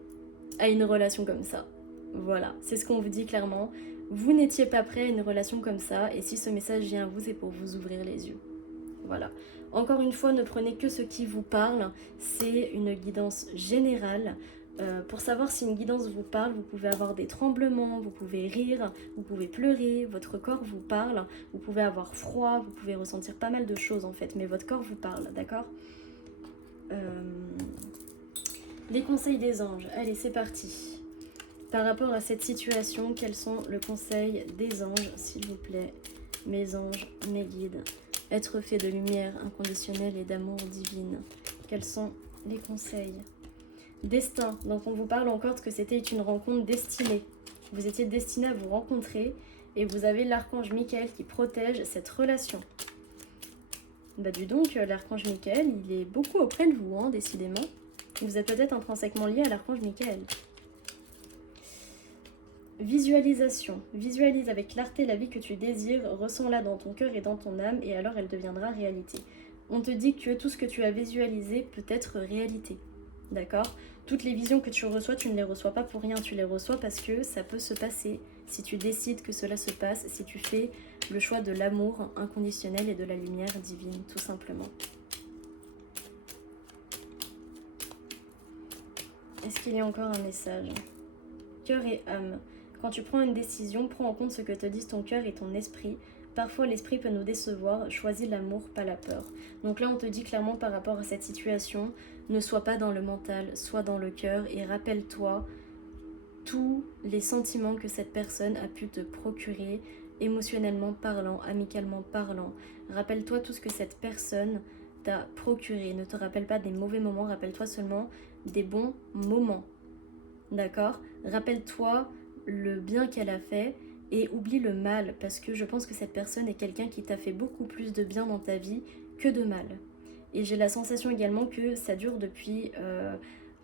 à une relation comme ça. Voilà, c'est ce qu'on vous dit clairement. Vous n'étiez pas prêt à une relation comme ça, et si ce message vient à vous, c'est pour vous ouvrir les yeux. Voilà. Encore une fois, ne prenez que ce qui vous parle. C'est une guidance générale. Pour savoir si une guidance vous parle, vous pouvez avoir des tremblements, vous pouvez rire, vous pouvez pleurer, votre corps vous parle, vous pouvez avoir froid, vous pouvez ressentir pas mal de choses en fait, mais votre corps vous parle, d'accord? Les conseils des anges. Allez, c'est parti. Par rapport à cette situation, quels sont le conseil des anges, s'il vous plaît? Mes anges, mes guides. Être fait de lumière inconditionnelle et d'amour divine. Quels sont les conseils? Destin. Donc on vous parle encore de que c'était une rencontre destinée. Vous étiez destiné à vous rencontrer et vous avez l'archange Michael qui protège cette relation. Du donc, l'archange Michael, il est beaucoup auprès de vous, hein, décidément. Vous êtes peut-être intrinsèquement lié à l'archange Michael. Visualisation. Visualise avec clarté la vie que tu désires, ressens-la dans ton cœur et dans ton âme, et alors elle deviendra réalité. On te dit que tout ce que tu as visualisé peut être réalité. D'accord? Toutes les visions que tu reçois, tu ne les reçois pas pour rien, tu les reçois parce que ça peut se passer. Si tu décides que cela se passe, si tu fais le choix de l'amour inconditionnel et de la lumière divine, tout simplement. Est-ce qu'il y a encore un message? Cœur et âme. Quand tu prends une décision, prends en compte ce que te disent ton cœur et ton esprit. Parfois l'esprit peut nous décevoir, choisis l'amour, pas la peur. Donc là on te dit clairement par rapport à cette situation, ne sois pas dans le mental, sois dans le cœur et rappelle-toi tous les sentiments que cette personne a pu te procurer, émotionnellement parlant, amicalement parlant. Rappelle-toi tout ce que cette personne t'a procuré. Ne te rappelle pas des mauvais moments, rappelle-toi seulement des bons moments. D'accord? Rappelle-toi le bien qu'elle a fait et oublie le mal, parce que je pense que cette personne est quelqu'un qui t'a fait beaucoup plus de bien dans ta vie que de mal. Et j'ai la sensation également que ça dure depuis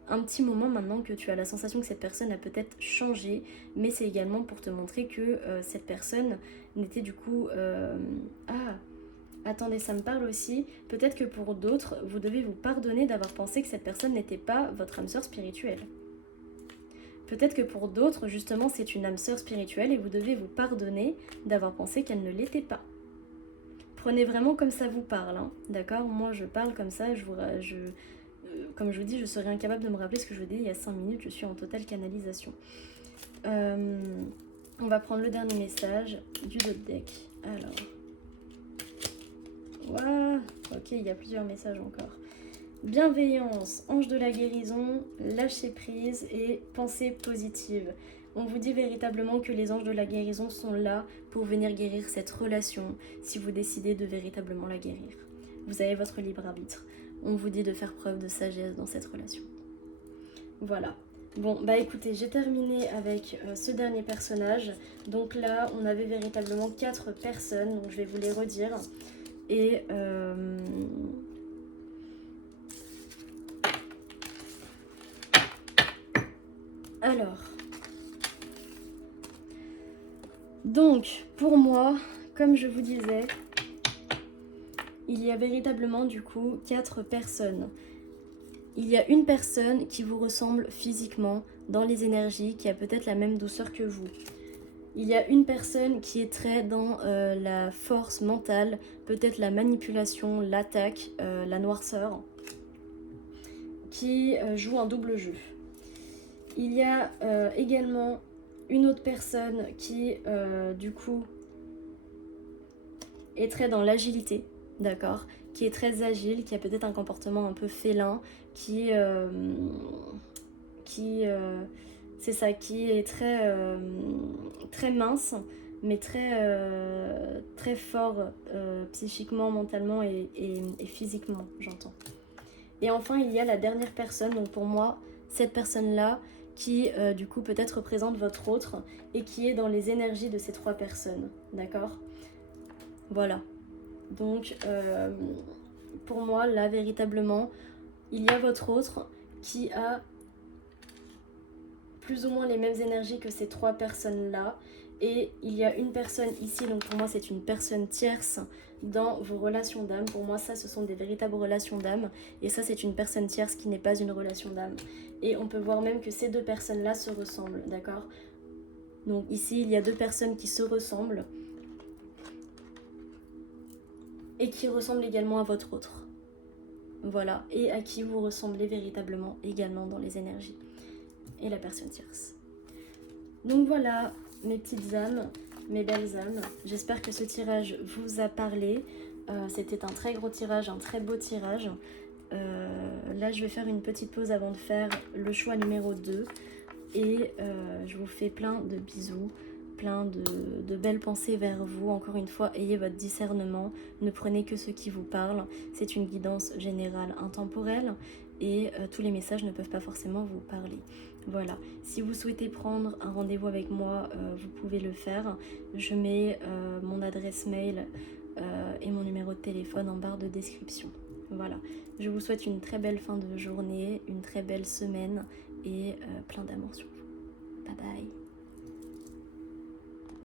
un petit moment maintenant, que tu as la sensation que cette personne a peut-être changé, mais c'est également pour te montrer que cette personne n'était du coup... Attendez, ça me parle aussi. Peut-être que pour d'autres, vous devez vous pardonner d'avoir pensé que cette personne n'était pas votre âme sœur spirituelle. Peut-être que pour d'autres, justement, c'est une âme sœur spirituelle et vous devez vous pardonner d'avoir pensé qu'elle ne l'était pas. Prenez vraiment comme ça vous parle, hein, d'accord? Moi, je parle comme ça, comme je vous dis, je serais incapable de me rappeler ce que je vous ai dit il y a 5 minutes, je suis en totale canalisation. On va prendre le dernier message du d'autre deck. Alors, voilà, ok, il y a plusieurs messages encore. Bienveillance, ange de la guérison, lâcher prise et pensée positive. On vous dit véritablement que les anges de la guérison sont là pour venir guérir cette relation si vous décidez de véritablement la guérir. Vous avez votre libre arbitre. On vous dit de faire preuve de sagesse dans cette relation. Voilà. Bon, bah écoutez, j'ai terminé avec ce dernier personnage. Donc là, on avait véritablement 4 personnes, donc je vais vous les redire. Et... alors... Donc, pour moi, comme je vous disais, il y a véritablement du coup 4 personnes. Il y a une personne qui vous ressemble physiquement dans les énergies, qui a peut-être la même douceur que vous. Il y a une personne qui est très dans la force mentale, peut-être la manipulation, l'attaque, la noirceur, qui joue un double jeu. Il y a également une autre personne qui, du coup, est très dans l'agilité, d'accord, qui est très agile, qui a peut-être un comportement un peu félin, qui c'est ça, qui est très mince, mais très fort psychiquement, mentalement et physiquement, j'entends. Et enfin, il y a la dernière personne, donc pour moi, cette personne-là, qui du coup peut-être représente votre autre et qui est dans les énergies de ces 3 personnes, d'accord ? Voilà. Donc, pour moi, là, véritablement, il y a votre autre qui a plus ou moins les mêmes énergies que ces 3 personnes-là. Et il y a une personne ici, donc pour moi, c'est une personne tierce dans vos relations d'âme. Pour moi, ça, ce sont des véritables relations d'âme. Et ça, c'est une personne tierce qui n'est pas une relation d'âme. Et on peut voir même que ces 2 personnes-là se ressemblent, d'accord ? Donc ici, il y a 2 personnes qui se ressemblent. Et qui ressemblent également à votre autre. Voilà, et à qui vous ressemblez véritablement également dans les énergies. Et la personne tierce. Donc voilà, mes petites âmes, mes belles âmes. J'espère que ce tirage vous a parlé. C'était un très gros tirage, un très beau tirage. Là, je vais faire une petite pause avant de faire le choix numéro 2. Et je vous fais plein de bisous. Plein de belles pensées vers vous. Encore une fois, ayez votre discernement. Ne prenez que ce qui vous parle. C'est une guidance générale intemporelle et tous les messages ne peuvent pas forcément vous parler. Voilà. Si vous souhaitez prendre un rendez-vous avec moi, vous pouvez le faire. Je mets mon adresse mail et mon numéro de téléphone en barre de description. Voilà. Je vous souhaite une très belle fin de journée, une très belle semaine et plein d'amour sur vous. Bye bye.